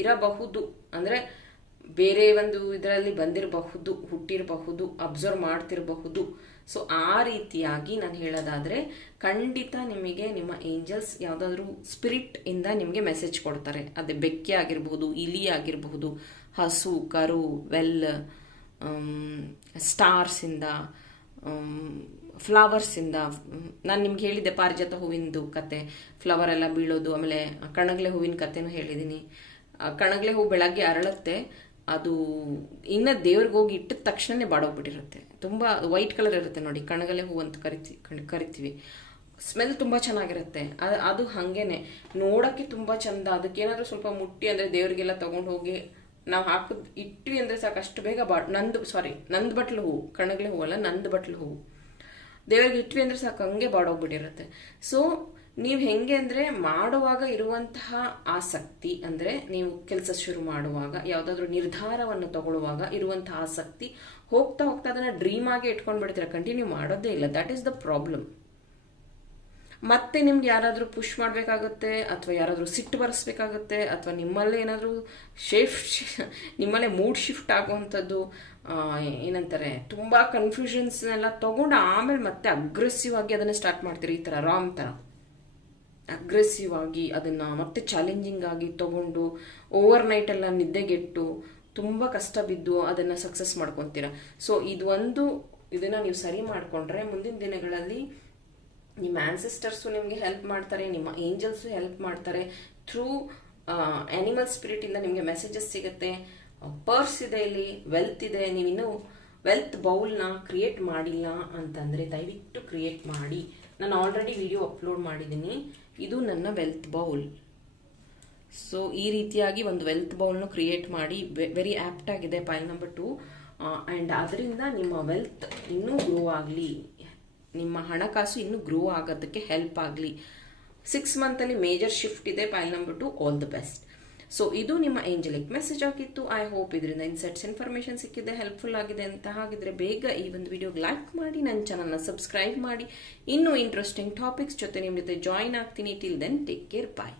ಇರಬಹುದು. ಅಂದರೆ ಬೇರೆ ಒಂದು ಇದರಲ್ಲಿ ಬಂದಿರಬಹುದು, ಹುಟ್ಟಿರಬಹುದು, ಅಬ್ಸರ್ವ್ ಮಾಡ್ತಿರಬಹುದು. ಸೊ ಆ ರೀತಿಯಾಗಿ ನಾನು ಹೇಳೋದಾದರೆ, ಖಂಡಿತ ನಿಮಗೆ ನಿಮ್ಮ ಏಂಜಲ್ಸ್ ಯಾವುದಾದ್ರೂ ಸ್ಪಿರಿಟ್ ಇಂದ ನಿಮಗೆ ಮೆಸೇಜ್ ಕೊಡ್ತಾರೆ. ಅದೇ ಬೆಕ್ಕೆ ಆಗಿರಬಹುದು ಇಲಿ ಆಗಿರಬಹುದು ಹಸು, ಕರು ವೆಲ್ ಸ್ಟಾರ್ಸಿಂದ ಫ್ಲವರ್ಸಿಂದ ನಾನು ನಿಮ್ಗೆ ಹೇಳಿದ್ದೆ ಪಾರಿಜಾತ ಹೂವಿಂದು ಕತೆ. ಫ್ಲವರ್ ಎಲ್ಲ ಬೀಳೋದು, ಆಮೇಲೆ ಕಣಗ್ಲೆ ಹೂವಿನ ಕತೆನೂ ಹೇಳಿದ್ದೀನಿ ಕಣಗಲೆ ಹೂ ಬೆಳಗ್ಗೆ ಅರಳುತ್ತೆ, ಅದು ಇನ್ನು ದೇವ್ರಿಗೆ ಹೋಗಿ ಇಟ್ಟಿದ ತಕ್ಷಣನೇ ಬಾಡೋಗ್ಬಿಟ್ಟಿರುತ್ತೆ. ತುಂಬ ವೈಟ್ ಕಲರ್ ಇರುತ್ತೆ ನೋಡಿ, ಕಣಗಲೆ ಹೂ ಅಂತ ಕರಿತಿ ಕರಿತೀವಿ. ಸ್ಮೆಲ್ ತುಂಬ ಚೆನ್ನಾಗಿರುತ್ತೆ. ಅದು ಅದು ಹಾಗೇನೆ. ನೋಡೋಕ್ಕೆ ತುಂಬ ಚಂದ. ಅದಕ್ಕೇನಾದ್ರೂ ಸ್ವಲ್ಪ ಮುಟ್ಟಿ ಅಂದರೆ ದೇವರಿಗೆಲ್ಲ ತೊಗೊಂಡು ಹೋಗಿ ನಾವು ಹಾಕಿದ್, ಇಟ್ವಿ ಅಂದರೆ ಸಾಕು ಅಷ್ಟು ಬೇಗ ಬಾ, ನಂದು ಸಾರಿ ನಂದು ಬಟ್ಲು ಹೂವು ಕಣಗಲೆ ಹೂವಲ್ಲ ನಂದು ಬಟ್ಲು ಹೂವು ದೇವರಿಗೆ ಇಟ್ವಿ ಅಂದರೆ ಸಾಕು ಹಂಗೆ ಬಾಡೋಗ್ಬಿಟ್ಟಿರುತ್ತೆ. ಸೊ ನೀವು ಹೆಂಗೆ ಅಂದರೆ ಮಾಡುವಾಗ ಇರುವಂತಹ ಆಸಕ್ತಿ ಅಂದರೆ ನೀವು ಕೆಲಸ ಶುರು ಮಾಡುವಾಗ, ಯಾವುದಾದ್ರೂ ನಿರ್ಧಾರವನ್ನು ತಗೊಳ್ಳುವಾಗ ಇರುವಂತಹ ಆಸಕ್ತಿ ಹೋಗ್ತಾ ಹೋಗ್ತಾ ಅದನ್ನು ಡ್ರೀಮ್ ಆಗಿ ಇಟ್ಕೊಂಡ್ಬಿಡ್ತೀರಾ? ಕಂಟಿನ್ಯೂ ಮಾಡೋದೇ ಇಲ್ಲ. ದಟ್ ಈಸ್ ದ ಪ್ರಾಬ್ಲಮ್ ಮತ್ತೆ ನಿಮ್ಗೆ ಯಾರಾದರೂ ಪುಷ್ ಮಾಡಬೇಕಾಗುತ್ತೆ, ಅಥವಾ ಯಾರಾದರೂ ಸಿಟ್ಟು ಬರೆಸ್ಬೇಕಾಗುತ್ತೆ, ಅಥವಾ ನಿಮ್ಮಲ್ಲೇ ಏನಾದರೂ ಶೇಫ್ಟ್ ನಿಮ್ಮಲ್ಲೇ ಮೂಡ್ ಶಿಫ್ಟ್ ಆಗುವಂಥದ್ದು ಏನಂತಾರೆ, ತುಂಬ ಕನ್ಫ್ಯೂಷನ್ಸ್ನೆಲ್ಲ ತೊಗೊಂಡು ಆಮೇಲೆ ಮತ್ತೆ ಅಗ್ರೆಸಿವ್ ಆಗಿ ಅದನ್ನು ಸ್ಟಾರ್ಟ್ ಮಾಡ್ತೀರಿ? ಈ ಥರ ರಾಮ್ ಥರ ಅಗ್ರೆಸಿವ್ ಆಗಿ ಅದನ್ನು ಮತ್ತೆ ಚಾಲೆಂಜಿಂಗ್ ಆಗಿ ತಗೊಂಡು ಓವರ್ ನೈಟ್ ಎಲ್ಲ ನಿದ್ದೆಗೆಟ್ಟು ತುಂಬಾ ಕಷ್ಟ ಬಿದ್ದು ಅದನ್ನ ಸಕ್ಸಸ್ ಮಾಡ್ಕೊತೀರ. ಸೊ ಇದೊಂದು ಒಂದು ಇದನ್ನ ನೀವು ಸರಿ ಮಾಡ್ಕೊಂಡ್ರೆ ಮುಂದಿನ ದಿನಗಳಲ್ಲಿ ನಿಮ್ಮ ಆನ್ಸಿಸ್ಟರ್ಸು ನಿಮಗೆ ಹೆಲ್ಪ್ ಮಾಡ್ತಾರೆ, ನಿಮ್ಮ ಏಂಜಲ್ಸು ಹೆಲ್ಪ್ ಮಾಡ್ತಾರೆ. ಥ್ರೂ ಆನಿಮಲ್ ಸ್ಪಿರಿಟ್ ಇಂದ ನಿಮಗೆ ಮೆಸೇಜಸ್ ಸಿಗುತ್ತೆ. ಪರ್ಸ್ ಇದೆ ಇಲ್ಲಿ ವೆಲ್ತ್ ಇದೆ. ನೀವು ಇನ್ನೂ ವೆಲ್ತ್ ಬೌಲ್ನ ಕ್ರಿಯೇಟ್ ಮಾಡಿಲ್ಲ ಅಂತಂದ್ರೆ ದಯವಿಟ್ಟು ಕ್ರಿಯೇಟ್ ಮಾಡಿ. ನಾನು ಆಲ್ರೆಡಿ ವಿಡಿಯೋ ಅಪ್ಲೋಡ್ ಮಾಡಿದ್ದೀನಿ ಇದು ನನ್ನ ವೆಲ್ತ್ ಬೌಲ್ ಸೊ ಈ ರೀತಿಯಾಗಿ ಒಂದು ವೆಲ್ತ್ ಬೌಲ್ನ ಕ್ರಿಯೇಟ್ ಮಾಡಿ ವೆರಿ ಆಪ್ಟ್ ಆಗಿದೆ ಪೈಲ್ ನಂಬರ್ ಟು ಆ್ಯಂಡ್ ಅದರಿಂದ ನಿಮ್ಮ ವೆಲ್ತ್ ಇನ್ನೂ ಗ್ರೋ ಆಗಲಿ. ನಿಮ್ಮ ಹಣಕಾಸು ಇನ್ನೂ ಗ್ರೋ ಆಗೋದಕ್ಕೆ ಹೆಲ್ಪ್ ಆಗಲಿ. ಸಿಕ್ಸ್ ಮಂತಲ್ಲಿ ಮೇಜರ್ ಶಿಫ್ಟ್ ಇದೆ pile number two all the best so ಇದು ನಿಮ್ಮ ಏಂಜಲಿಕ್ ಮೆಸೇಜ್ ಆಗಿತ್ತು. ಐ ಹೋಪ್ ಇದರಿಂದ ಇನ್ಸೆಟ್ಸ್ ಇನ್ಫಾರ್ಮೇಷನ್ ಸಿಕ್ಕಿದೆ ಹೆಲ್ಪ್ಫುಲ್ ಆಗಿದೆ ಅಂತ ಹಾಗಿದ್ರೆ ಬೇಗ ಈ ಒಂದು ವಿಡಿಯೋಗೆ ಲೈಕ್ ಮಾಡಿ, ನನ್ನ ಚಾನಲ್ನ ಸಬ್ಸ್ಕ್ರೈಬ್ ಮಾಡಿ. ಇನ್ನೂ ಇಂಟ್ರೆಸ್ಟಿಂಗ್ ಟಾಪಿಕ್ಸ್ ಜೊತೆ ನಿಮ್ಮ ಜೊತೆ ಜಾಯಿನ್ ಆಗ್ತೀನಿ. Till then take care bye